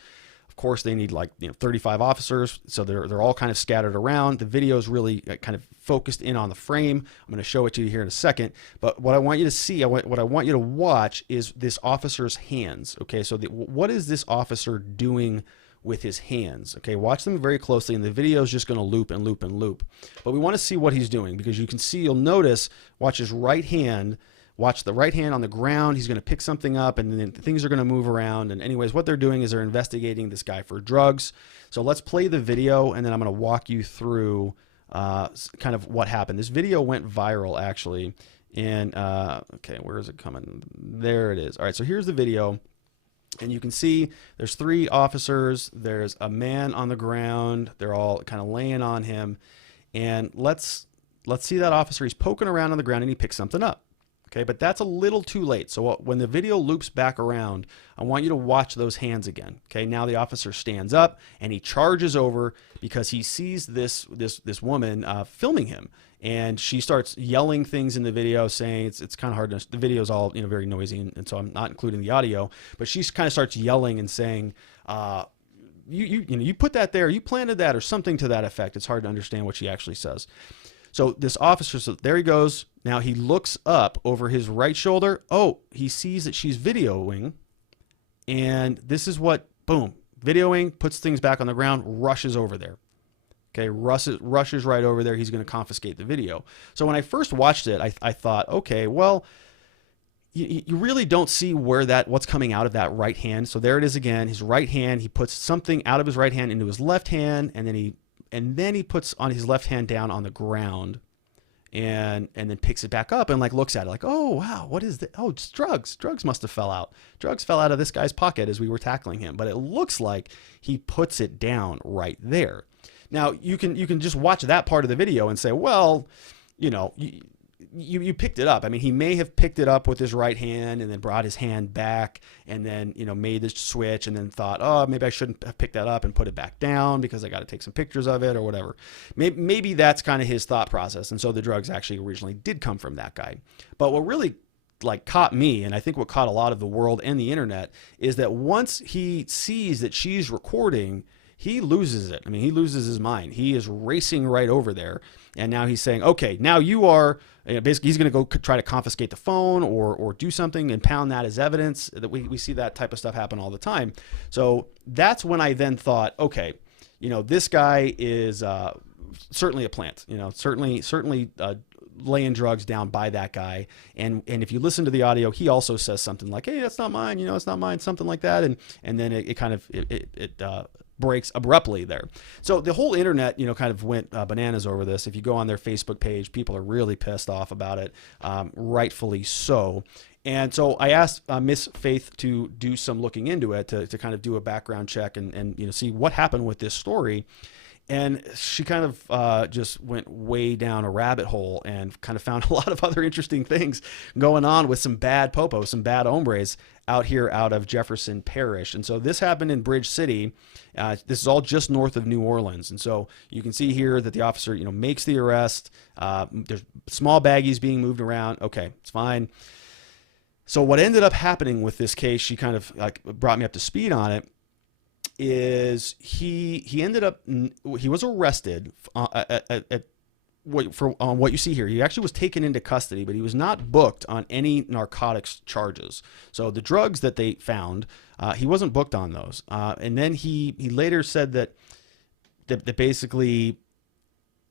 Of course, they need like 35 officers, so they're all kind of scattered around. The video is really kind of focused in on the frame. I'm going to show it to you here in a second. But what I want you to see, what I want you to watch is this officer's hands. Okay, so what is this officer doing with his hands? Okay, watch them very closely, and the video is just going to loop and loop and loop. But we want to see what he's doing, because you can see, you'll notice, watch his right hand. Watch the right hand on the ground. He's going to pick something up, and then things are going to move around. And anyways, what they're doing is they're investigating this guy for drugs. So let's play the video, and then I'm going to walk you through kind of what happened. This video went viral, actually. And okay, where is it coming? There it is. All right, so here's the video. And you can see there's 3 officers. There's a man on the ground. They're all kind of laying on him. And let's see that officer. He's poking around on the ground, and he picks something up. Okay, but that's a little too late. So when the video loops back around, I want you to watch those hands again. Okay, now the officer stands up and he charges over because he sees this woman filming him, and she starts yelling things in the video, saying it's kind of hard to. The video is all very noisy, and so I'm not including the audio. But she kind of starts yelling and saying, you put that there, you planted that, or something to that effect. It's hard to understand what she actually says. So this officer, so there he goes. Now he looks up over his right shoulder. Oh, he sees that she's videoing. And this is what, boom, videoing, puts things back on the ground, rushes over there. Okay, rushes right over there. He's going to confiscate the video. So when I first watched it, I thought, okay, well, you really don't see what's coming out of that right hand. So there it is again, his right hand. He puts something out of his right hand into his left hand, and then he puts on his left hand down on the ground, and then picks it back up and like looks at it like, oh wow, what is that? Oh, it's drugs. Drugs must have fell out. Drugs fell out of this guy's pocket as we were tackling him. But it looks like he puts it down right there. Now you can just watch that part of the video and say, well, you picked it up. I mean, he may have picked it up with his right hand and then brought his hand back, and then made the switch, and then thought, oh, maybe I shouldn't have picked that up and put it back down because I got to take some pictures of it or whatever. Maybe that's kind of his thought process, and so the drugs actually originally did come from that guy. But what really caught me, and I think what caught a lot of the world and the internet, is that once he sees that she's recording, he loses it. I mean, he loses his mind. He is racing right over there. And now he's saying, okay, now you are, basically he's going to go try to confiscate the phone or do something and pound that as evidence. That we see that type of stuff happen all the time. So that's when I then thought, okay, this guy is certainly a plant, certainly laying drugs down by that guy. And if you listen to the audio, he also says something like, hey, that's not mine, it's not mine, something like that. And then it kind of, breaks abruptly there. So the whole internet, kind of went bananas over this. If you go on their Facebook page, people are really pissed off about it, rightfully so. And so I asked Miss Faith to do some looking into it, to kind of do a background check and see what happened with this story. And she kind of just went way down a rabbit hole and kind of found a lot of other interesting things going on with some bad popo, some bad hombres out here out of Jefferson Parish. And so this happened in Bridge City. This is all just north of New Orleans. And so you can see here that the officer, makes the arrest. There's small baggies being moved around. Okay, it's fine. So what ended up happening with this case, she kind of brought me up to speed on it, is he ended up, he was arrested on what you see here. He actually was taken into custody, but he was not booked on any narcotics charges. So the drugs that they found, he wasn't booked on those. And then he later said that basically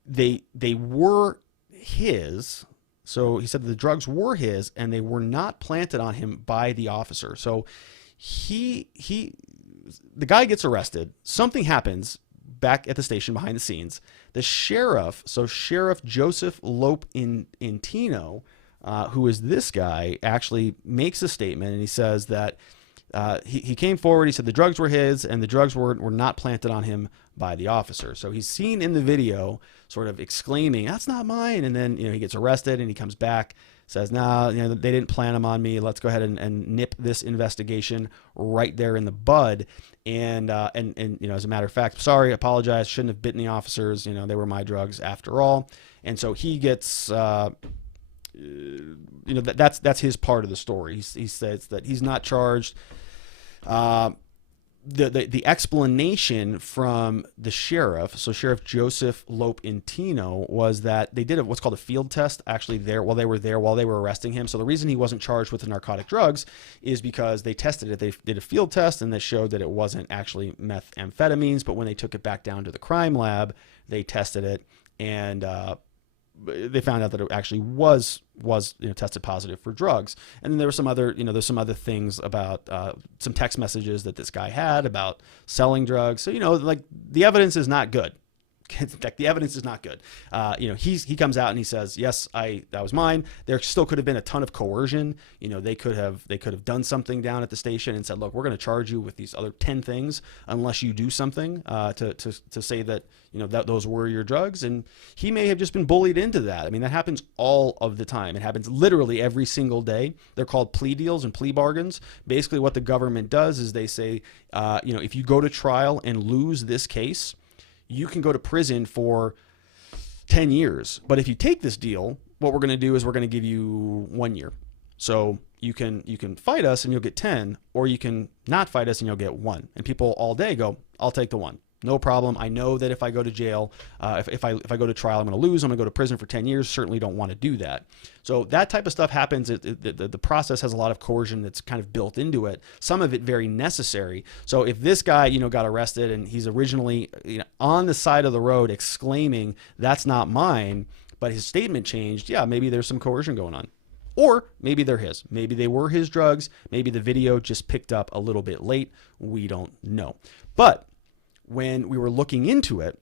they were his. So he said that the drugs were his and they were not planted on him by the officer. So the guy gets arrested. Something happens back at the station behind the scenes. The sheriff, so Sheriff Joseph Lope Intino, who is this guy, actually makes a statement, and he says that he came forward. He said the drugs were his, and the drugs were not planted on him by the officer. So he's seen in the video sort of exclaiming, "That's not mine!" And then he gets arrested, and he comes back, says, "Nah, they didn't plant them on me. Let's go ahead and nip this investigation right there in the bud." And as a matter of fact, sorry, apologize, shouldn't have bitten the officers. They were my drugs after all. And so he gets, that's his part of the story. He says that he's not charged. the explanation from the sheriff, so Sheriff Joseph Lopintino, was that they did what's called a field test actually while they were arresting him. So the reason he wasn't charged with the narcotic drugs is because they tested it. They did a field test and they showed that it wasn't actually methamphetamines, but when they took it back down to the crime lab, they tested it and they found out that it actually was tested positive for drugs. And then there were some other things about some text messages that this guy had about selling drugs. So like the evidence is not good. The evidence is not good. He comes out and he says, yes, that was mine. There still could have been a ton of coercion. They could have done something down at the station and said, look, we're going to charge you with these other 10 things unless you do something to say that, that those were your drugs. And he may have just been bullied into that. I mean, that happens all of the time. It happens literally every single day. They're called plea deals and plea bargains. Basically what the government does is they say, if you go to trial and lose this case, you can go to prison for 10 years. But if you take this deal, what we're going to do is we're going to give you 1 year. So you can fight us and you'll get 10, or you can not fight us and you'll get 1. And people all day go, I'll take the 1. No problem. I know that if I go to jail, if I go to trial, I'm going to lose. I'm going to go to prison for 10 years. Certainly don't want to do that. So that type of stuff happens. The process has a lot of coercion that's kind of built into it. Some of it very necessary. So if this guy, got arrested and he's originally on the side of the road exclaiming, that's not mine, but his statement changed, yeah, maybe there's some coercion going on. Or maybe they're his. Maybe they were his drugs. Maybe the video just picked up a little bit late. We don't know. But when we were looking into it,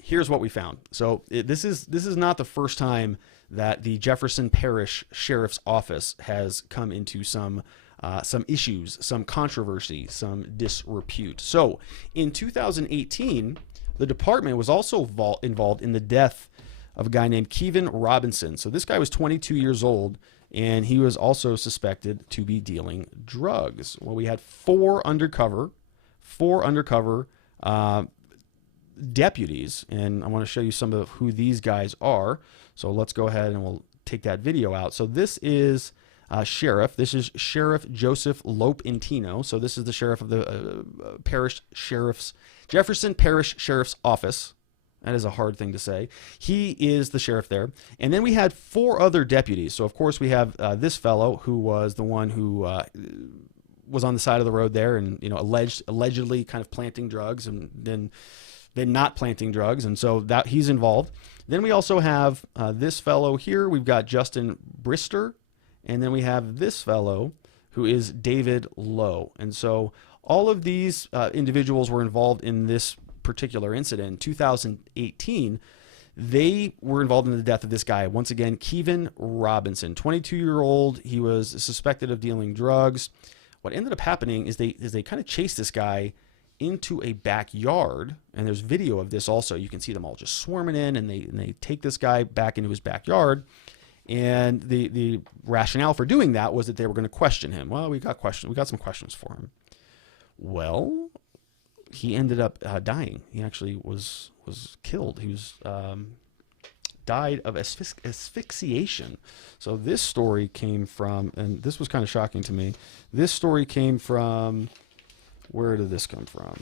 here's what we found. So this is not the first time that the Jefferson Parish Sheriff's Office has come into some issues, some controversy, some disrepute. So in 2018, the department was also involved in the death of a guy named Kevin Robinson. So this guy was 22 years old, and he was also suspected to be dealing drugs. Well, we had four undercover deputies, and I want to show you some of who these guys are. So let's go ahead and we'll take that video out. So this is sheriff. This is Sheriff Joseph Lopintino. So this is the sheriff of the Jefferson Parish Sheriff's Office. That is a hard thing to say. He is the sheriff there. And then we had four other deputies. So of course we have this fellow who was the one who was on the side of the road there and allegedly kind of planting drugs and then not planting drugs, and so that he's involved. Then we also have this fellow here. We've got Justin Brister, and then we have this fellow who is David Lowe. And so all of these individuals were involved in this particular incident. In 2018, they were involved in the death of this guy. Once again, Kevin Robinson, 22-year-old. He was suspected of dealing drugs. What ended up happening is they kind of chased this guy into a backyard, and there's video of this also. You can see them all just swarming in, and they take this guy back into his backyard. And the rationale for doing that was that they were going to question him. Well, we got some questions for him. Well, he ended up dying. He actually was killed. He was died of asphyxiation. So this story came from, and this was kind of shocking to me. This story came from, where did this come from?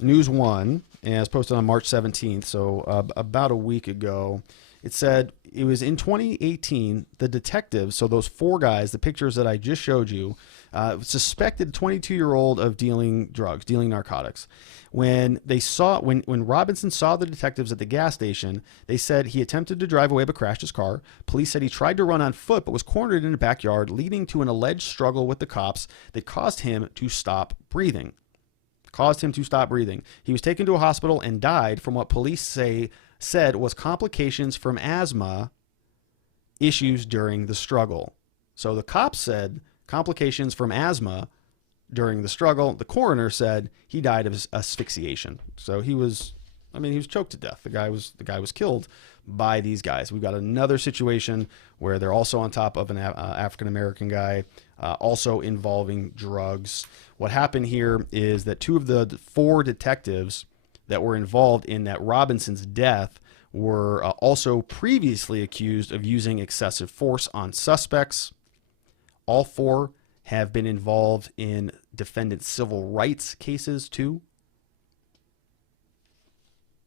News One, and it was posted on March 17th, so about a week ago. It said it was in 2018, the detectives, so those four guys, the pictures that I just showed you, suspected 22-year-old of dealing drugs, dealing narcotics. When Robinson saw the detectives at the gas station, they said he attempted to drive away but crashed his car. Police said he tried to run on foot but was cornered in a backyard, leading to an alleged struggle with the cops that caused him to stop breathing. He was taken to a hospital and died from what police said was complications from asthma issues during the struggle. So the cops said complications from asthma during the struggle. The coroner said he died of asphyxiation. So he was choked to death. The guy was killed by these guys. We've got another situation where they're also on top of an African-American guy, also involving drugs. What happened here is that two of the four detectives that were involved in that Robinson's death were also previously accused of using excessive force on suspects. All four have been involved in defendant civil rights cases too.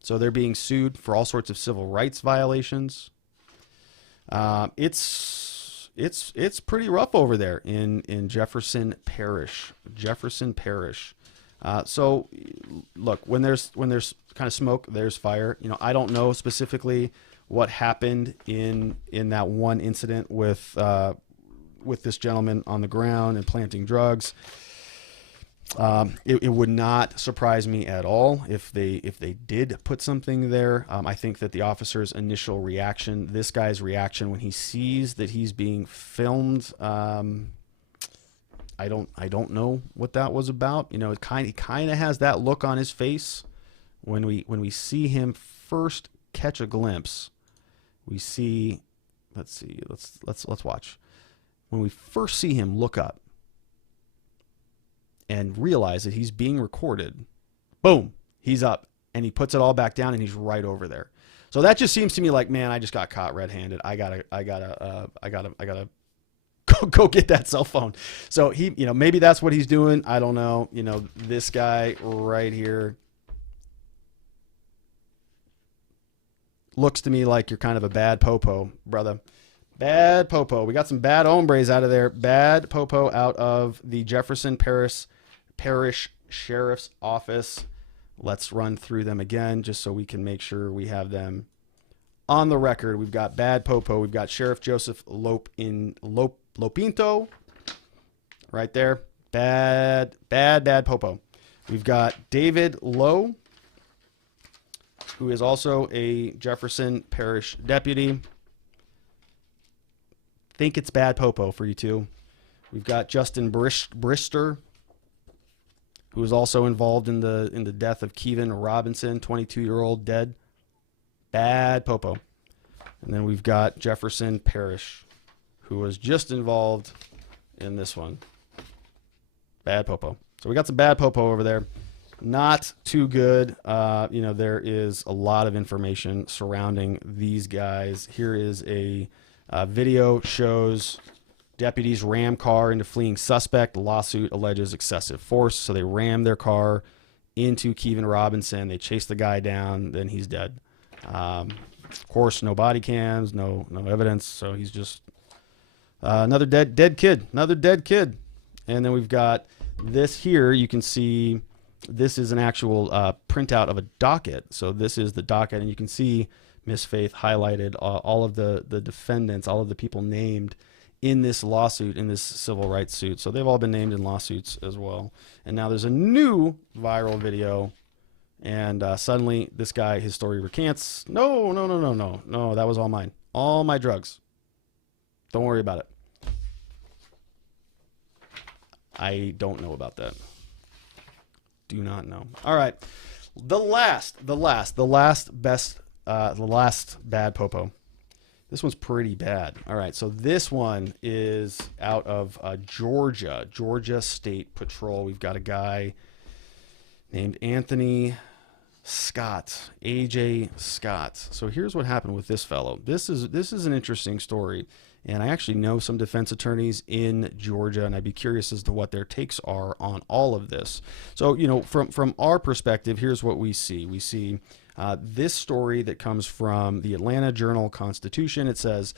So they're being sued for all sorts of civil rights violations. It's pretty rough over there in Jefferson Parish. Jefferson Parish. So look, when there's kind of smoke, there's fire. You know, I don't know specifically what happened in that one incident with this gentleman on the ground and planting drugs. It would not surprise me at all if they did put something there. I think that the officer's initial reaction, this guy's reaction when he sees that he's being filmed, I don't know what that was about. You know, he kind of has that look on his face when we see him first catch a glimpse. We see, let's watch. When we first see him look up and realize that he's being recorded, boom, he's up and he puts it all back down and he's right over there. So that just seems to me like, man, I just got caught red-handed. I gotta go get that cell phone. So he, you know, maybe that's what he's doing. I don't know. You know, this guy right here looks to me like you're kind of a bad popo, brother. Bad popo. We got some bad hombres out of there. Bad popo out of the Jefferson Parish Sheriff's Office. Let's run through them again just so we can make sure we have them on the record. We've got Bad Popo. We've got Sheriff Joseph Lopinto right there. Bad Popo. We've got David Lowe, who is also a Jefferson Parish deputy. Think it's Bad Popo for you two. We've got Justin Brister, who was also involved in the death of Kevin Robinson, 22-year-old dead. Bad Popo. And then we've got Jefferson Parish, who was just involved in this one. Bad Popo. So we got some Bad Popo over there. Not too good. You know, there is a lot of information surrounding these guys. Here is a video shows deputies ram car into fleeing suspect. Lawsuit alleges excessive force. So they ram their car into Kevin Robinson. They chase the guy down. Then he's dead. Of course, no body cams, no evidence. So he's just another dead kid. Another dead kid. And then we've got this here. You can see this is an actual printout of a docket. So this is the docket, and you can see Miss Faith highlighted all of the defendants, all of the people named in this lawsuit, in this civil rights suit. So they've all been named in lawsuits as well. And now there's a new viral video, and suddenly this guy, his story recants. No, that was all mine. All my drugs. Don't worry about it. I don't know about that. Do not know. All right. The last Bad Popo. This one's pretty bad. All right, so this one is out of Georgia State Patrol. We've got a guy named Anthony Scott, AJ Scott. So here's what happened with this fellow. This is an interesting story, and I actually know some defense attorneys in Georgia, and I'd be curious as to what their takes are on all of this. So, you know, from our perspective, here's what we see. We see this story that comes from the Atlanta Journal-Constitution. It says,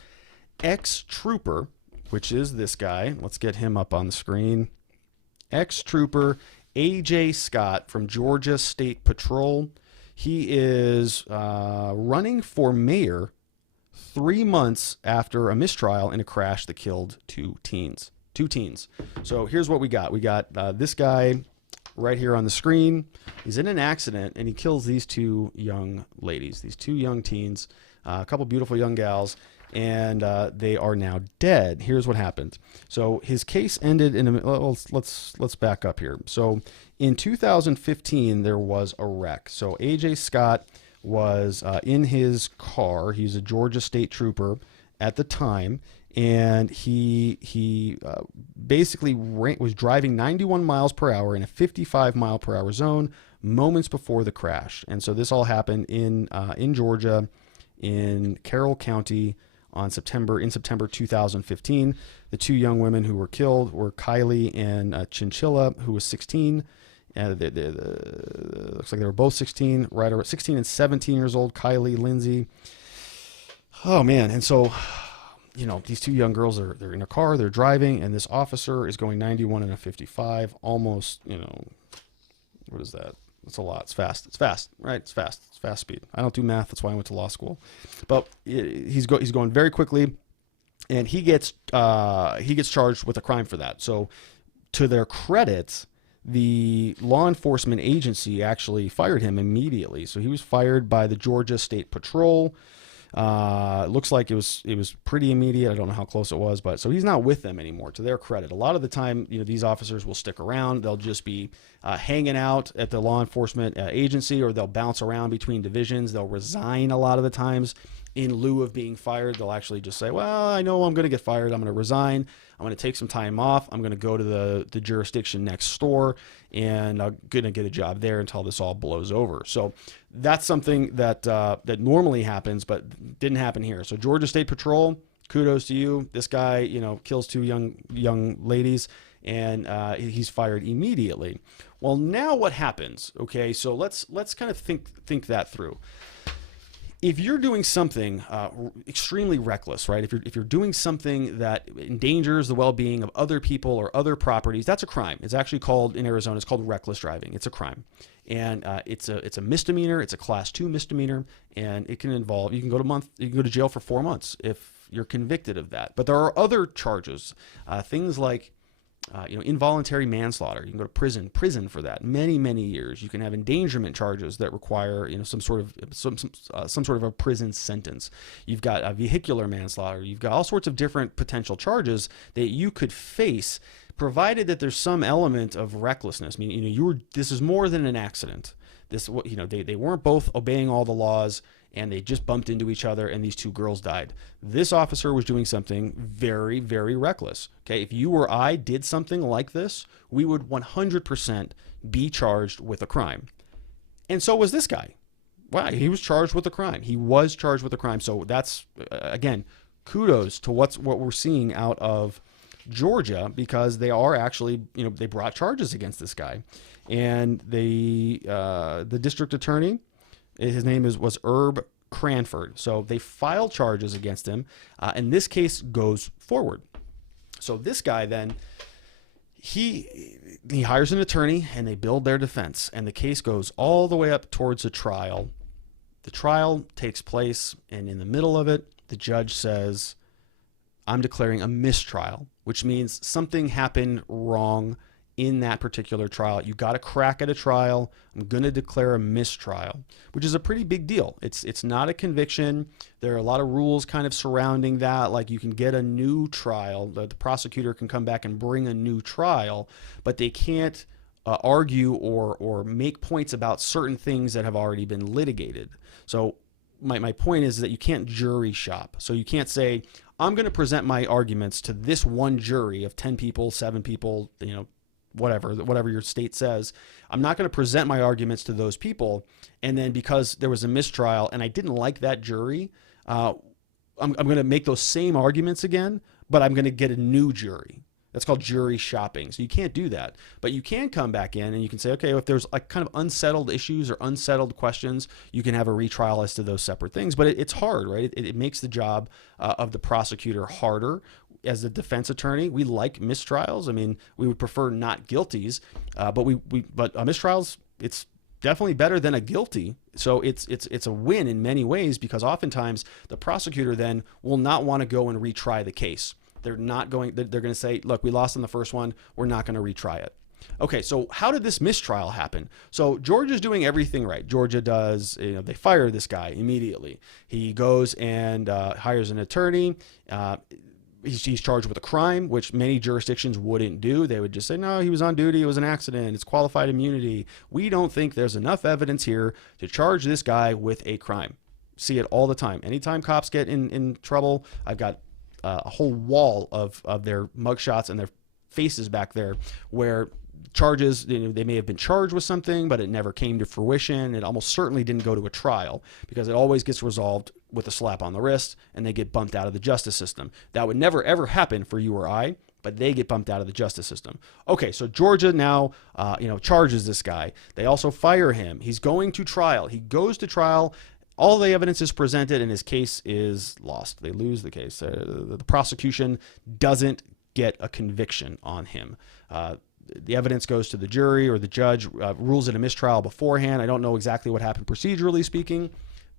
ex-trooper, which is this guy. Let's get him up on the screen. Ex-trooper AJ Scott from Georgia State Patrol. He is running for mayor 3 months after a mistrial in a crash that killed two teens. So here's what we got. We got this guy right here on the screen. He's in an accident and he kills these two young ladies, these two young teens, a couple beautiful young gals, and they are now dead. Here's what happened. So his case ended in a, let's back up here. So in 2015 there was a wreck. So AJ Scott was in his car. He's a Georgia State Trooper at the time, and he basically was driving 91 miles per hour in a 55 mile per hour zone moments before the crash. And so this all happened in Georgia, in Carroll County, in September 2015. The two young women who were killed were Kylie and Chinchilla, who was 16. Looks like they were both 16, right around 16 and 17 years old. Kylie, Lindsay. Oh man. And so, these two young girls they're in a car, they're driving, and this officer is going 91 and a 55, almost, what is that? It's a lot. It's fast. It's fast, right? It's fast. It's fast speed. I don't do math. That's why I went to law school. But he's going very quickly, and he gets charged with a crime for that. So, to their credit, the law enforcement agency actually fired him immediately. So he was fired by the Georgia State Patrol. It looks like it was pretty immediate. I don't know how close it was, but so he's not with them anymore, to their credit. A lot of the time, these officers will stick around. They'll just be hanging out at the law enforcement agency, or they'll bounce around between divisions. They'll resign a lot of the times in lieu of being fired. They'll actually just say, well, I know I'm going to get fired. I'm going to resign. I'm going to take some time off. I'm going to go to the jurisdiction next door, and I'm going to get a job there until this all blows over. So that's something that that normally happens, but didn't happen here. So Georgia State Patrol, kudos to you. This guy, kills two young ladies, and he's fired immediately. Well, now what happens? Okay, so let's kind of think that through. If you're doing something extremely reckless, right? If you're doing something that endangers the well-being of other people or other properties, that's a crime. It's actually called, in Arizona, it's called reckless driving. It's a crime, and it's a misdemeanor. It's a Class 2 misdemeanor, and it can involve, you can go to jail for 4 months if you're convicted of that. But there are other charges, things like involuntary manslaughter. You can go to prison for that, many years. You can have endangerment charges that require, some sort of a prison sentence. You've got vehicular manslaughter. You've got all sorts of different potential charges that you could face, provided that there's some element of recklessness. I mean, this is more than an accident. They weren't both obeying all the laws, and they just bumped into each other, and these two girls died. This officer was doing something very, very reckless. Okay, if you or I did something like this, we would 100% be charged with a crime. And so was this guy. Wow, he was charged with a crime. So that's, again, kudos to what we're seeing out of Georgia, because they are actually, they brought charges against this guy. And the district attorney, his name was Herb Cranford. So they filed charges against him, and this case goes forward. So this guy then, he hires an attorney, and they build their defense, and the case goes all the way up towards a trial. The trial takes place, and in the middle of it, the judge says, I'm declaring a mistrial, which means something happened wrong in that particular trial. You got a crack at a trial. I'm going to declare a mistrial, which is a pretty big deal. It's not a conviction. There are a lot of rules kind of surrounding that. Like, you can get a new trial. The prosecutor can come back and bring a new trial, but they can't argue or make points about certain things that have already been litigated. So my point is that you can't jury shop. So you can't say, I'm going to present my arguments to this one jury of 10 people, 7 people, whatever your state says. I'm not going to present my arguments to those people, and then because there was a mistrial and I didn't like that jury, I'm going to make those same arguments again, but I'm going to get a new jury. That's called jury shopping. So you can't do that, but you can come back in and you can say, okay, if there's like kind of unsettled issues or unsettled questions, you can have a retrial as to those separate things. But it's hard, right? It makes the job of the prosecutor harder. As a defense attorney, we like mistrials. I mean, we would prefer not guilties, but mistrials, it's definitely better than a guilty. So it's a win in many ways, because oftentimes the prosecutor then will not want to go and retry the case. They're going to say, look, we lost on the first one. We're not going to retry it. Okay, so how did this mistrial happen? So Georgia's doing everything right. Georgia does, they fire this guy immediately. He goes and hires an attorney. He's charged with a crime, which many jurisdictions wouldn't do. They would just say, no, he was on duty. It was an accident. It's qualified immunity. We don't think there's enough evidence here to charge this guy with a crime. See it all the time. Anytime cops get in trouble, I've got a whole wall of their mugshots and their faces back there where charges, they may have been charged with something, but it never came to fruition. It almost certainly didn't go to a trial, because it always gets resolved with a slap on the wrist and they get bumped out of the justice system. That would never ever happen for you or I, but they get bumped out of the justice system. Okay, so Georgia now, charges this guy. They also fire him. He's going to trial. He goes to trial. All the evidence is presented and his case is lost. They lose the case. The prosecution doesn't get a conviction on him. The evidence goes to the jury, or the judge rules it a mistrial beforehand. I don't know exactly what happened procedurally speaking,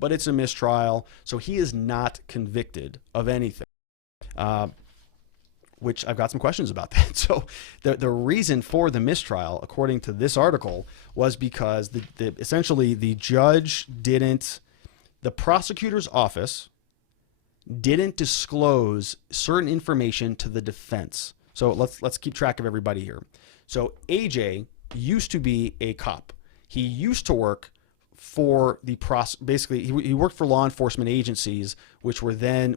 but it's a mistrial. So he is not convicted of anything, which I've got some questions about that. So the reason for the mistrial, according to this article, was because essentially the prosecutor's office didn't disclose certain information to the defense. So let's keep track of everybody here. So AJ used to be a cop. He used to work for basically he worked for law enforcement agencies, which were then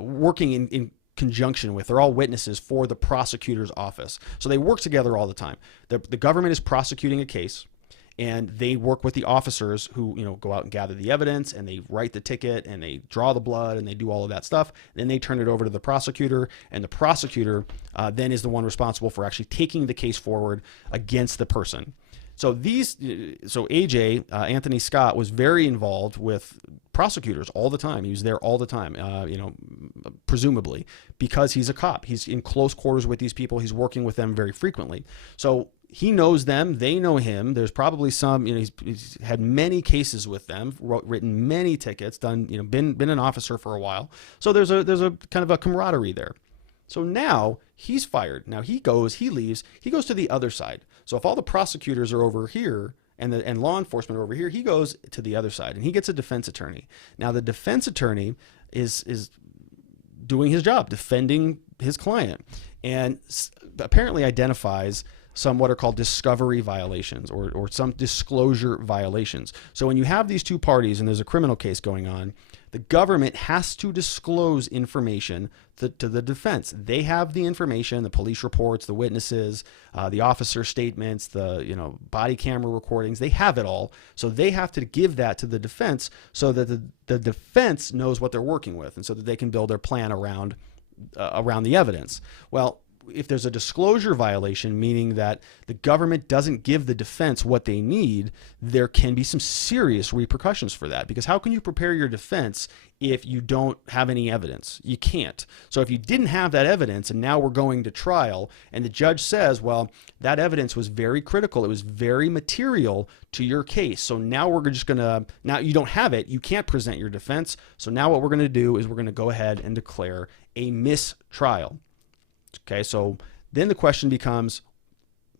working in conjunction with, they're all witnesses for the prosecutor's office. So they work together all the time. The government is prosecuting a case, and they work with the officers who, go out and gather the evidence, and they write the ticket, and they draw the blood, and they do all of that stuff. Then they turn it over to the prosecutor, and the prosecutor then is the one responsible for actually taking the case forward against the person. So AJ, Anthony Scott, was very involved with prosecutors all the time. He was there all the time, presumably because he's a cop. He's in close quarters with these people. He's working with them very frequently. So he knows them. They know him. There's probably some, he's had many cases with them, written many tickets, done, been an officer for a while. So there's a kind of a camaraderie there. So now he's fired. Now he leaves, he goes to the other side. So if all the prosecutors are over here and law enforcement are over here, he goes to the other side and he gets a defense attorney. Now the defense attorney is doing his job, defending his client, and apparently identifies some what are called discovery violations or some disclosure violations. So when you have these two parties and there's a criminal case going on, the government has to disclose information to the defense. They have the information, the police reports, the witnesses, the officer statements, the body camera recordings. They have it all. So they have to give that to the defense so that the defense knows what they're working with, and so that they can build their plan around the evidence. Well, if there's a disclosure violation, meaning that the government doesn't give the defense what they need, there can be some serious repercussions for that. Because how can you prepare your defense if you don't have any evidence? You can't. So if you didn't have that evidence and now we're going to trial and the judge says, well, that evidence was very critical, it was very material to your case, so now we're just gonna, now you don't have it, you can't present your defense, so now what we're gonna do is we're gonna go ahead and declare a mistrial. Okay, so then the question becomes,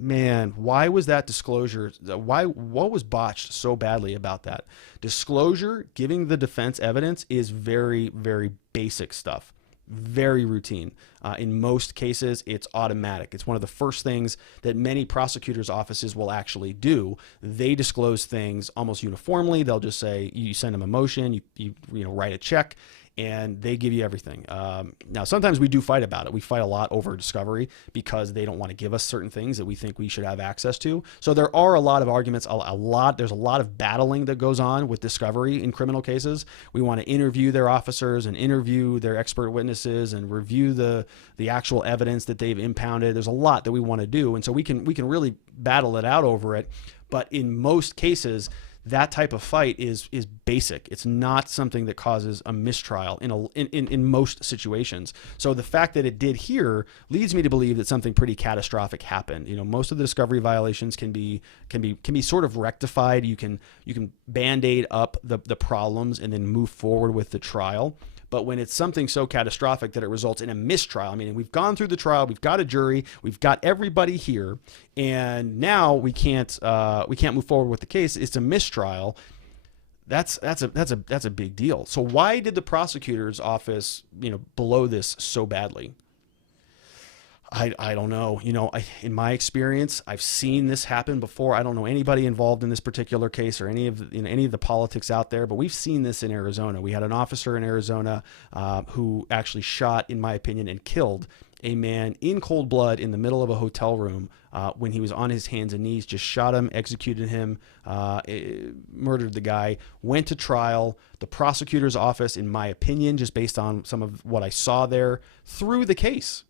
man, why was that disclosure? What was botched so badly about that? Disclosure, giving the defense evidence, is very, very basic stuff, very routine. In most cases, it's automatic. It's one of the first things that many prosecutors' offices will actually do. They disclose things almost uniformly. They'll just say, you send them a motion, you write a check, and they give you everything. Now, sometimes we do fight about it. We fight a lot over discovery because they don't want to give us certain things that we think we should have access to. So there are a lot of arguments, there's a lot of battling that goes on with discovery in criminal cases. We want to interview their officers and interview their expert witnesses and review the actual evidence that they've impounded. There's a lot that we want to do. And so we can really battle it out over it. But in most cases, that type of fight is basic. It's not something that causes a mistrial in most situations. So the fact that it did here leads me to believe that something pretty catastrophic happened. Most of the discovery violations can be sort of rectified. You can band-aid up the problems and then move forward with the trial. But when it's something so catastrophic that it results in a mistrial, I mean, we've gone through the trial, we've got a jury, we've got everybody here, and now we can't move forward with the case. It's a mistrial. That's a big deal. So why did the prosecutor's office, blow this so badly? I don't know. In my experience, I've seen this happen before. I don't know anybody involved in this particular case or any of any of the politics out there, but we've seen this in Arizona. We had an officer in Arizona who actually shot, in my opinion, and killed a man in cold blood in the middle of a hotel room when he was on his hands and knees. Just shot him, executed him, murdered the guy. Went to trial. The prosecutor's office, in my opinion, just based on some of what I saw there, threw the case.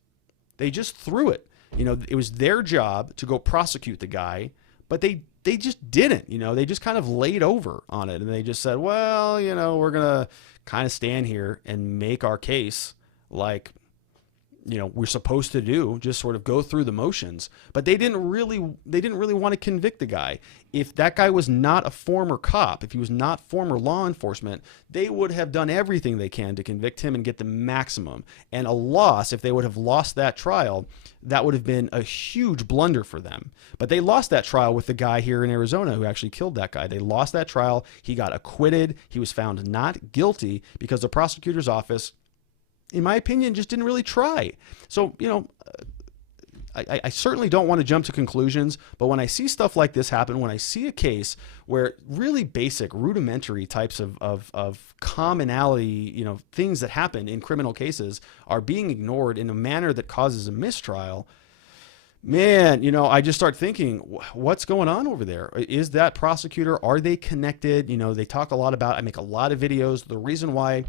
They just threw it. It was their job to go prosecute the guy, but they just didn't. They just kind of laid over on it, and they just said, well, we're going to kind of stand here and make our case like we're supposed to do, just sort of go through the motions. But they didn't really want to convict the guy. If that guy was not a former cop, if he was not former law enforcement, they would have done everything they can to convict him and get the maximum. And a loss, if they would have lost that trial, that would have been a huge blunder for them. But they lost that trial with the guy here in Arizona who actually killed that guy. They lost that trial. He got acquitted. He was found not guilty because the prosecutor's office, in my opinion, just didn't really try. So, I certainly don't want to jump to conclusions, but when I see stuff like this happen, when I see a case where really basic, rudimentary types of commonality, things that happen in criminal cases are being ignored in a manner that causes a mistrial, man, I just start thinking, what's going on over there? Is that prosecutor, are they connected? They talk a lot about, I make a lot of videos. The reason why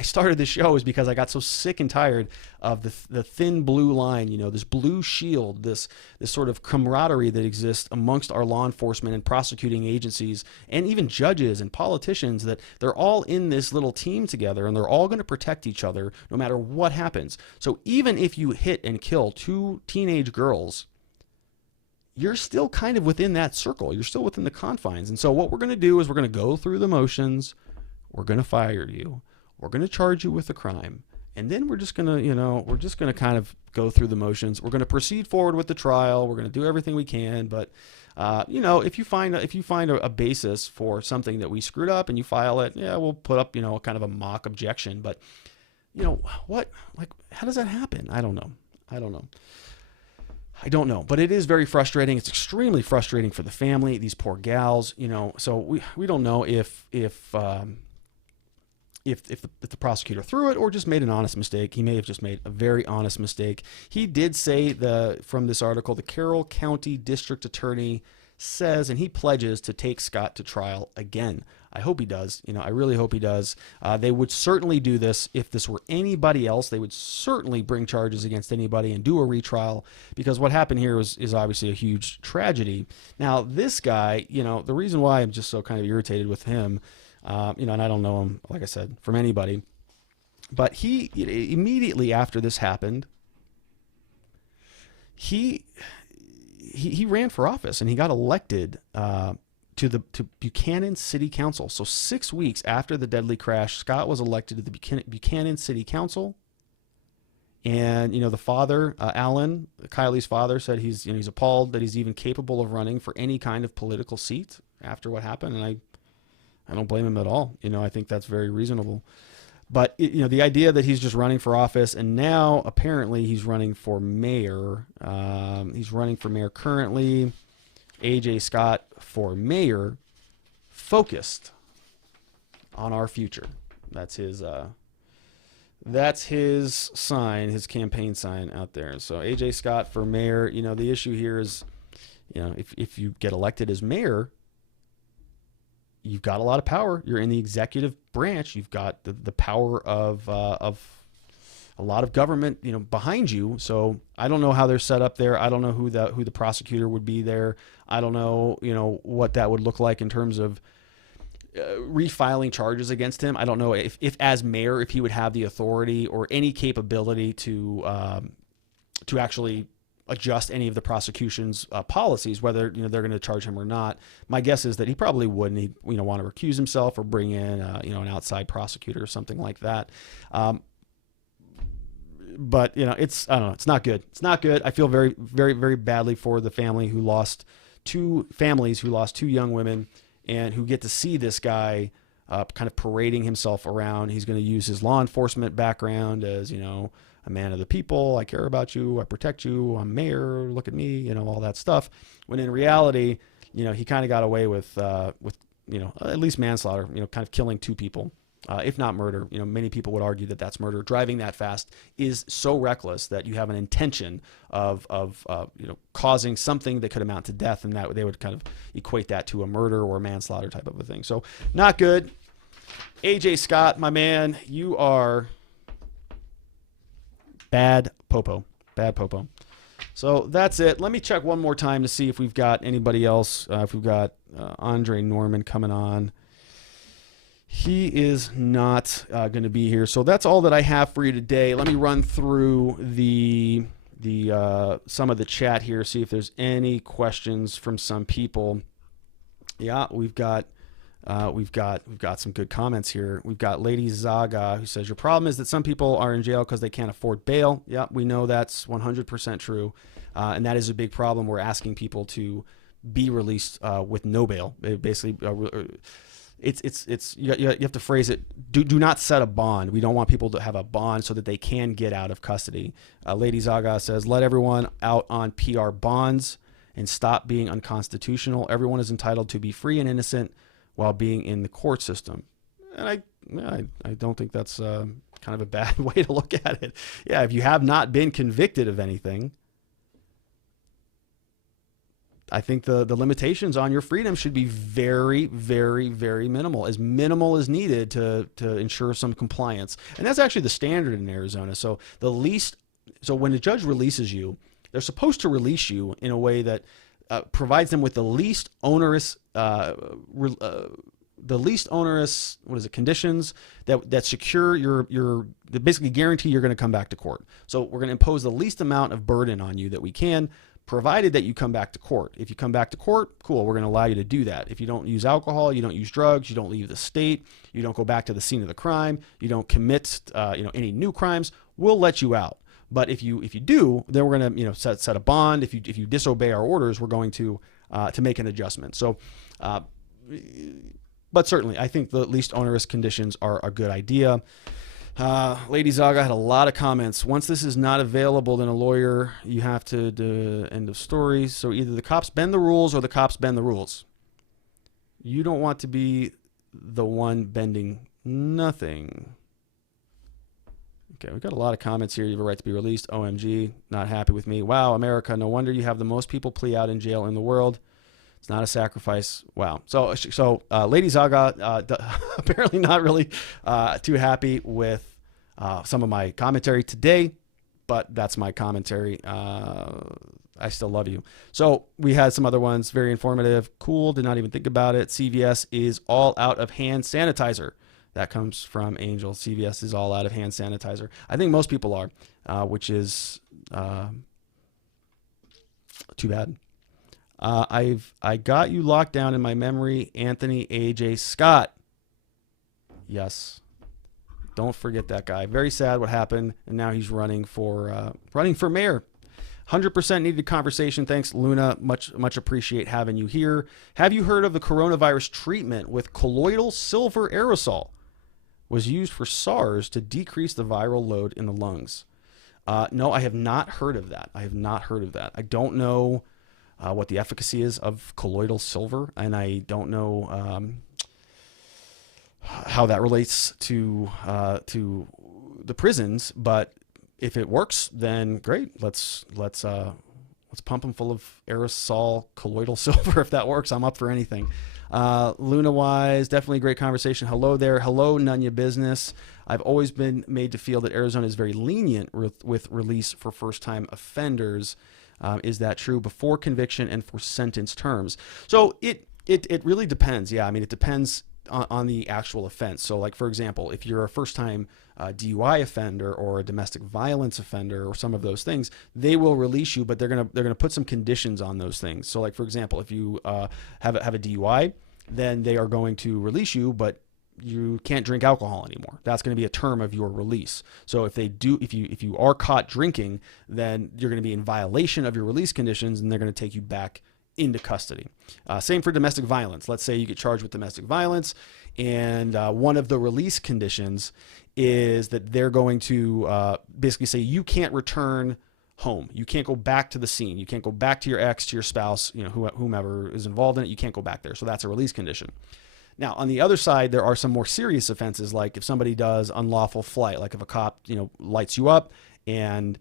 I started this show is because I got so sick and tired of the thin blue line, this blue shield, this sort of camaraderie that exists amongst our law enforcement and prosecuting agencies and even judges and politicians, that they're all in this little team together and they're all going to protect each other no matter what happens. So even if you hit and kill 2 teenage girls, you're still kind of within that circle. You're still within the confines. And so what we're going to do is we're going to go through the motions. We're going to fire you. We're going to charge you with a crime, and then we're just going to, kind of go through the motions. We're going to proceed forward with the trial. We're going to do everything we can. But, if you find a basis for something that we screwed up and you file it, yeah, we'll put up, kind of a mock objection. But, how does that happen? I don't know. But it is very frustrating. It's extremely frustrating for the family, these poor gals, so we don't know if the prosecutor threw it or just made an honest mistake. He may have just made a very honest mistake. He did say from this article, the Carroll County District Attorney says, and he pledges to take Scott to trial again. I hope he does. I really hope he does. They would certainly do this if this were anybody else. They would certainly bring charges against anybody and do a retrial, because what happened here is obviously a huge tragedy. Now, this guy, the reason why I'm just so kind of irritated with him, and I don't know him, like I said, from anybody, but he immediately after this happened, he ran for office and he got elected to Buchanan City Council. So 6 weeks after the deadly crash, Scott was elected to the Buchanan City Council. And the father, Alan, Kylie's father, said he's appalled that he's even capable of running for any kind of political seat after what happened, and I don't blame him at all. I think that's very reasonable. But, the idea that he's just running for office, and now apparently he's running for mayor. He's running for mayor currently. A.J. Scott for mayor, focused on our future. That's his sign, his campaign sign out there. So A.J. Scott for mayor. The issue here is, if you get elected as mayor, you've got a lot of power. You're in the executive branch. You've got the power of a lot of government, behind you. So I don't know how they're set up there. I don't know who the prosecutor would be there. I don't know, what that would look like in terms of refiling charges against him. I don't know if as mayor, if he would have the authority or any capability to actually adjust any of the prosecution's policies, whether they're going to charge him or not. My guess is that he probably wouldn't. He'd want to recuse himself or bring in an outside prosecutor or something like that. But I don't know. It's not good. It's not good. I feel very, very, very badly for the families who lost two young women, and who get to see this guy kind of parading himself around. He's going to use his law enforcement background as a man of the people. I care about you. I protect you. I'm mayor. Look at me. All that stuff. When in reality, he kind of got away with at least manslaughter. Kind of killing 2 people. If not murder. Many people would argue that that's murder. Driving that fast is so reckless that you have an intention of causing something that could amount to death, and that they would kind of equate that to a murder or manslaughter type of a thing. So not good. AJ Scott, my man, you are bad popo. Bad popo. So that's it. Let me check one more time to see if we've got anybody else. If we've got Andre Norman coming on. He is not going to be here. So that's all that I have for you today. Let me run through the some of the chat here, see if there's any questions from some people. Yeah, we've got some good comments here. We've got Lady Zaga who says, your problem is that some people are in jail because they can't afford bail. Yeah, we know that's 100% true. And that is a big problem. We're asking people to be released with no bail. It basically, you have to phrase it. Do not set a bond. We don't want people to have a bond so that they can get out of custody. Lady Zaga says, let everyone out on PR bonds and stop being unconstitutional. Everyone is entitled to be free and innocent while being in the court system. And I don't think that's kind of a bad way to look at it. Yeah, if you have not been convicted of anything, I think the limitations on your freedom should be very, very, very minimal as needed to ensure some compliance. And that's actually the standard in Arizona. So when a judge releases you, they're supposed to release you in a way that provides them with the least onerous conditions that secure that basically guarantee you're going to come back to court. So we're going to impose the least amount of burden on you that we can, provided that you come back to court. If you come back to court, cool, we're going to allow you to do that. If you don't use alcohol, you don't use drugs, you don't leave the state, you don't go back to the scene of the crime, you don't commit any new crimes, we'll let you out. But if you do, then we're going to set a bond. If you disobey our orders, we're going to make an adjustment. So, but certainly, I think the least onerous conditions are a good idea. Lady Zaga had a lot of comments. Once this is not available, then a lawyer, you have to do end of story. So either the cops bend the rules or the cops bend the rules. You don't want to be the one bending nothing. Okay, we've got a lot of comments here. You have a right to be released. OMG, not happy with me. Wow, America, no wonder you have the most people plea out in jail in the world. It's not a sacrifice. Wow. So Lady Zaga apparently not really too happy with some of my commentary today, but that's my commentary. I still love you. So we had some other ones, very informative. Cool, did not even think about it. CVS is all out of hand sanitizer. That comes from Angel. CVS is all out of hand sanitizer. I think most people are, which is too bad. I got you locked down in my memory, Anthony AJ Scott. Yes. Don't forget that guy. Very sad what happened, and now he's running for mayor. 100% needed conversation. Thanks, Luna. Much appreciate having you here. Have you heard of the coronavirus treatment with colloidal silver aerosol? Was used for SARS to decrease the viral load in the lungs. No, I have not heard of that. I don't know what the efficacy is of colloidal silver, and I don't know how that relates to the prisons. But if it works, then great. Let's pump them full of aerosol colloidal silver. If that works, I'm up for anything. Luna Wise, definitely a great conversation. Hello there. Hello, Nunya Business. I've always been made to feel that Arizona is very lenient with release for first-time offenders. Is that true? Before conviction and for sentence terms. So it really depends. Yeah, I mean, it depends on the actual offense. So like, for example, if you're a first-time DUI offender or a domestic violence offender or some of those things, they will release you, but they're gonna put some conditions on those things. So like, for example, if you have a DUI, then they are going to release you, but you can't drink alcohol anymore. That's going to be a term of your release. So if you are caught drinking, then you're going to be in violation of your release conditions, and they're going to take you back into custody. Same for domestic violence. Let's say you get charged with domestic violence, and one of the release conditions is that they're going to basically say you can't return home. You can't go back to the scene. You can't go back to your ex, to your spouse, whomever is involved in it. You can't go back there. So that's a release condition. Now, on the other side, there are some more serious offenses, like if somebody does unlawful flight, like if a cop, lights you up and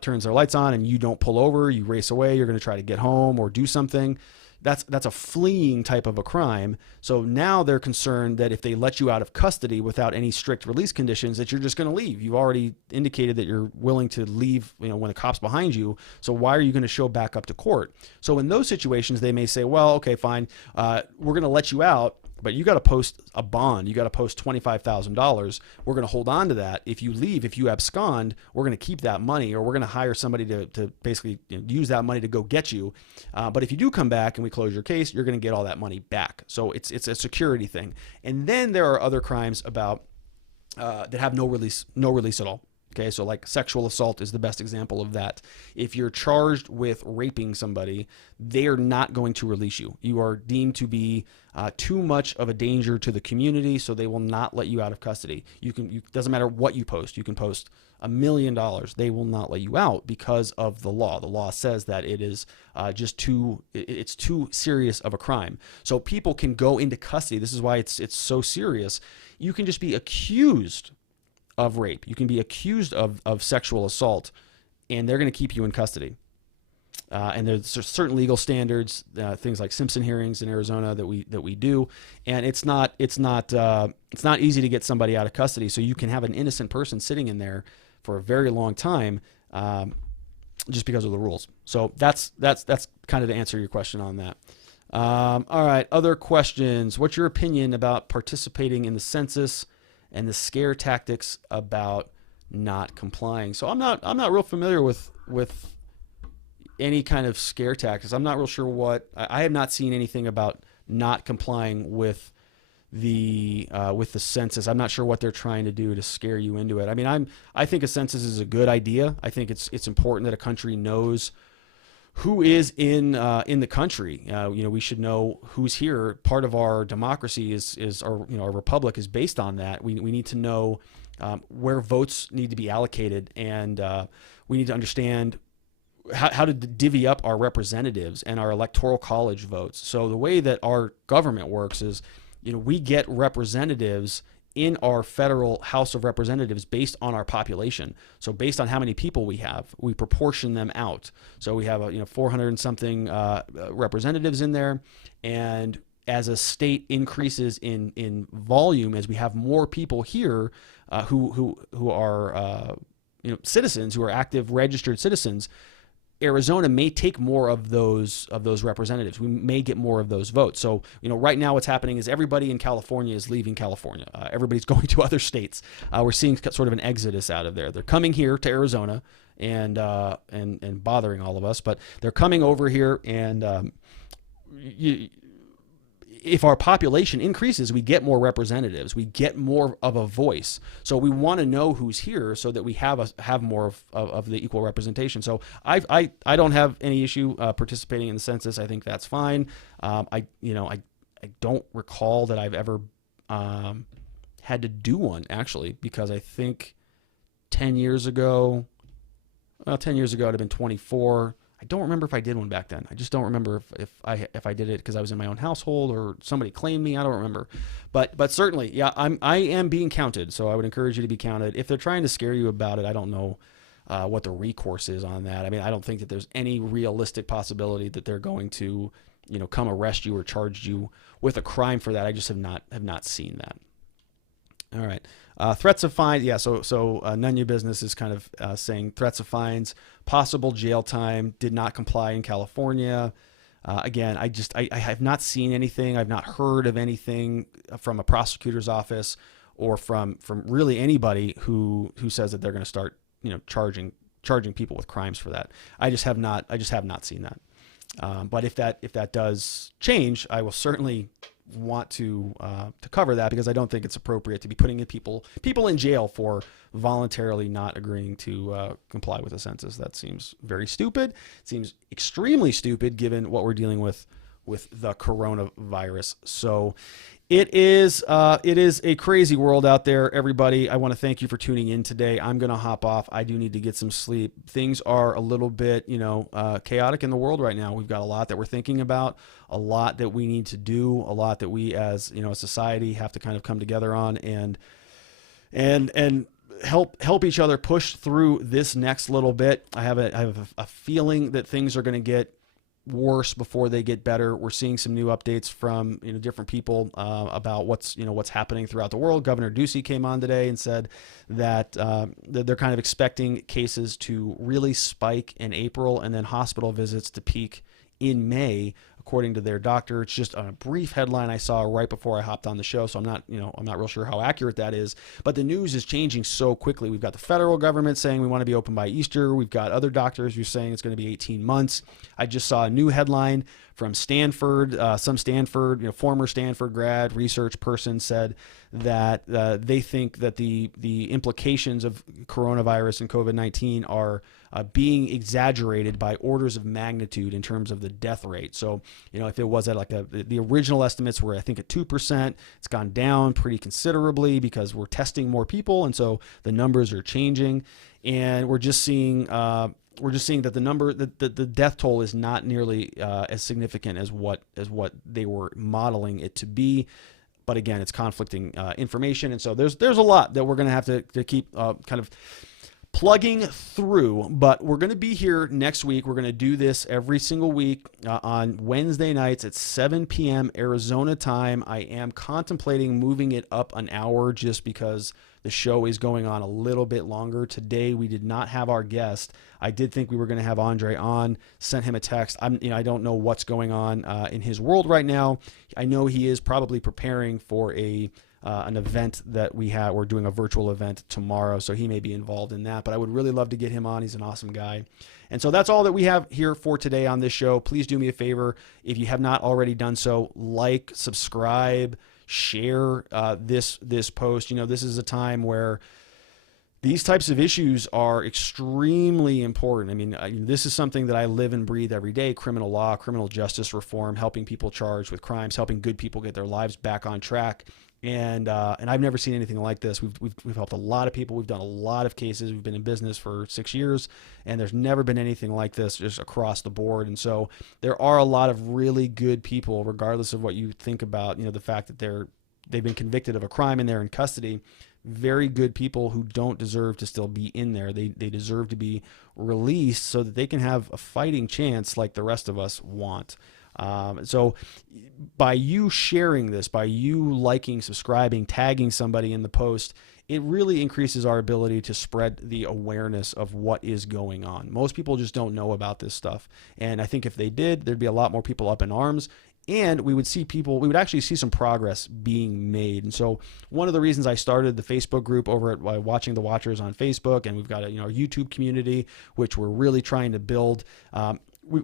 turns their lights on and you don't pull over, you race away, you're going to try to get home or do something. That's a fleeing type of a crime. So now they're concerned that if they let you out of custody without any strict release conditions, that you're just going to leave. You've already indicated that you're willing to leave, when the cop's behind you. So why are you going to show back up to court? So in those situations, they may say, well, okay, fine. We're going to let you out, but you got to post a bond. You got to post $25,000. We're going to hold on to that. If you leave, if you abscond, we're going to keep that money, or we're going to hire somebody to basically use that money to go get you. But if you do come back and we close your case, you're going to get all that money back. So it's a security thing. And then there are other crimes about that have no release at all. Okay, so like sexual assault is the best example of that. If you're charged with raping somebody, they are not going to release you. You are deemed to be too much of a danger to the community, so they will not let you out of custody. Doesn't matter what you post. You can post $1 million. They will not let you out because of the law. The law says that it is it's too serious of a crime. So people can go into custody. This is why it's so serious. You can just be accused of rape. You can be accused of sexual assault, and they're going to keep you in custody. And there's certain legal standards, things like Simpson hearings in Arizona that we do, and it's not easy to get somebody out of custody. So you can have an innocent person sitting in there for a very long time, just because of the rules. So that's kind of to answer your question on that. All right, other questions. What's your opinion about participating in the census and the scare tactics about not complying? So I'm not real familiar with any kind of scare tactics. I'm not real sure I have not seen anything about not complying with the census. I'm not sure what they're trying to do to scare you into it. I mean, I think a census is a good idea. I think it's important that a country knows who is in the country. We should know who's here. Part of our democracy is our republic is based on that. We need to know where votes need to be allocated, and we need to understand how to divvy up our representatives and our electoral college votes. So the way that our government works is, we get representatives in our federal House of Representatives based on our population. So based on how many people we have, we proportion them out. So we have 400 and something representatives in there, and as a state increases in volume, as we have more people here who are citizens, who are active registered citizens, Arizona may take more of those representatives. We may get more of those votes. So, right now what's happening is everybody in California is leaving California. Everybody's going to other states. We're seeing sort of an exodus out of there. They're coming here to Arizona and bothering all of us, but they're coming over here, and if our population increases, we get more representatives. We get more of a voice. So we want to know who's here so that we have more of the equal representation. So I don't have any issue participating in the census. I think that's fine. I don't recall that I've ever had to do one, actually, because I think 10 years ago I'd have been 24. I don't remember if I did one back then. I just don't remember if I did it because I was in my own household or somebody claimed me. I don't remember, but certainly, yeah, I am being counted. So I would encourage you to be counted. If they're trying to scare you about it, I don't know what the recourse is on that. I mean, I don't think that there's any realistic possibility that they're going to, come arrest you or charge you with a crime for that. I just have not seen that. All right. Threats of fines. Yeah. So none of your business is kind of saying threats of fines, possible jail time, did not comply in California. Again, I have not seen anything. I've not heard of anything from a prosecutor's office or from really anybody who says that they're going to start, charging people with crimes for that. I just have not seen that. But if that does change, I will certainly want to cover that, because I don't think it's appropriate to be putting people in jail for voluntarily not agreeing to comply with the census. That seems very stupid. It seems extremely stupid given what we're dealing with the coronavirus. So it is a crazy world out there, everybody. I want to thank you for tuning in today. I'm going to hop off. I do need to get some sleep. Things are a little bit, chaotic in the world right now. We've got a lot that we're thinking about, a lot that we need to do, a lot that we as, a society have to kind of come together on and help each other push through this next little bit. I have a feeling that things are going to get worse before they get better. We're seeing some new updates from different people about what's happening throughout the world. Governor Ducey came on today and said that they're kind of expecting cases to really spike in April and then hospital visits to peak in May, according to their doctor. It's just a brief headline I saw right before I hopped on the show, so I'm not real sure how accurate that is. But the news is changing so quickly. We've got the federal government saying we want to be open by Easter. We've got other doctors who are saying it's going to be 18 months. I just saw a new headline from Stanford. Some Stanford, former Stanford grad research person said that they think that the implications of coronavirus and COVID-19 are being exaggerated by orders of magnitude in terms of the death rate. So, if it was at the original estimates were, I think, at 2%, it's gone down pretty considerably because we're testing more people. And so the numbers are changing, and we're just seeing that the death toll is not nearly as significant as what they were modeling it to be. But again, it's conflicting information. And so there's a lot that we're going to have to keep kind of plugging through, but we're going to be here next week. We're going to do this every single week on Wednesday nights at 7 p.m. Arizona time. I am contemplating moving it up an hour just because the show is going on a little bit longer. Today, we did not have our guest. I did think we were going to have Andre on, sent him a text. I don't know what's going on in his world right now. I know he is probably preparing for an event that we're doing a virtual event tomorrow, so he may be involved in that, but I would really love to get him on. He's an awesome guy. And so that's all that we have here for today on this show. Please do me a favor. If you have not already done so, like, subscribe, share this post. This is a time where these types of issues are extremely important. I mean, this is something that I live and breathe every day: criminal law, criminal justice reform, helping people charged with crimes, helping good people get their lives back on track. And I've never seen anything like this. We've helped a lot of people. We've done a lot of cases. We've been in business for 6 years, and there's never been anything like this just across the board. And so there are a lot of really good people, regardless of what you think about, the fact that they've been convicted of a crime and they're in custody. Very good people who don't deserve to still be in there. They deserve to be released so that they can have a fighting chance like the rest of us want. So by you sharing this, by you liking, subscribing, tagging somebody in the post, it really increases our ability to spread the awareness of what is going on. Most people just don't know about this stuff. And I think if they did, there'd be a lot more people up in arms, and we would actually see some progress being made. And so one of the reasons I started the Facebook group over at Watching the Watchers on Facebook, and we've got a YouTube community, which we're really trying to build. We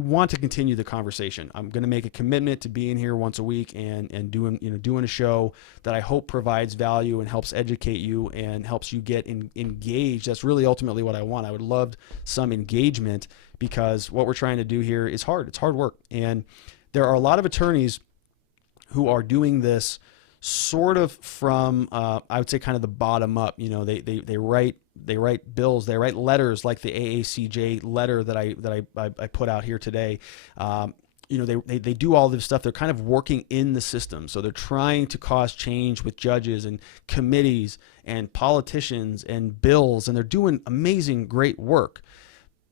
want to continue the conversation. I'm going to make a commitment to being here once a week and doing a show that I hope provides value and helps educate you and helps you get engaged. That's really ultimately what I want. I would love some engagement, because what we're trying to do here is hard. It's hard work. And there are a lot of attorneys who are doing this sort of from, I would say, kind of the bottom up. They write bills, they write letters like the AACJ letter that I put out here today. They do all this stuff. They're kind of working in the system. So they're trying to cause change with judges and committees and politicians and bills, and they're doing amazing, great work.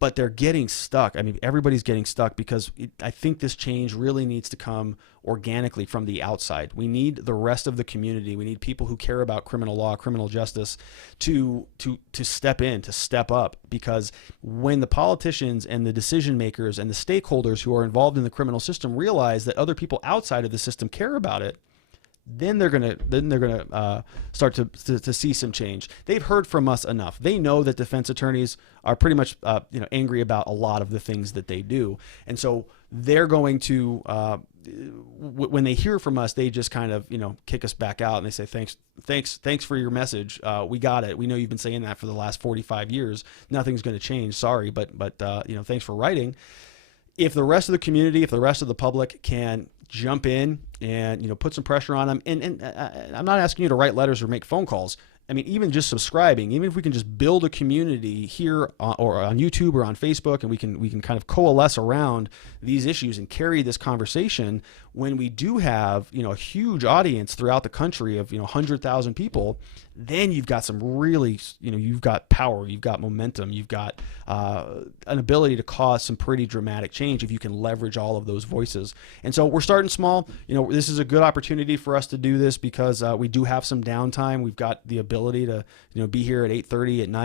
But they're getting stuck. I mean, everybody's getting stuck because I think this change really needs to come organically from the outside. We need the rest of the community. We need people who care about criminal law, criminal justice to step in, to step up. Because when the politicians and the decision makers and the stakeholders who are involved in the criminal system realize that other people outside of the system care about it, then they're gonna start to see some change. They've heard from us enough. They know that defense attorneys are pretty much angry about a lot of the things that they do, and so they're going to when they hear from us, they just kind of, kick us back out and they say, thanks for your message. We got it. We know you've been saying that for the last 45 years. Nothing's going to change. Sorry, but thanks for writing. If the rest of the community, if the rest of the public can jump in and, put some pressure on them, and I'm not asking you to write letters or make phone calls. I mean, even just subscribing, even if we can just build a community here or on YouTube or on Facebook, and we can kind of coalesce around these issues and carry this conversation, when we do have, a huge audience throughout the country of, 100,000 people, then you've got some really, you've got power, you've got momentum, you've got an ability to cause some pretty dramatic change if you can leverage all of those voices. And so we're starting small. This is a good opportunity for us to do this because we do have some downtime. We've got the ability to, be here at 8:30 at night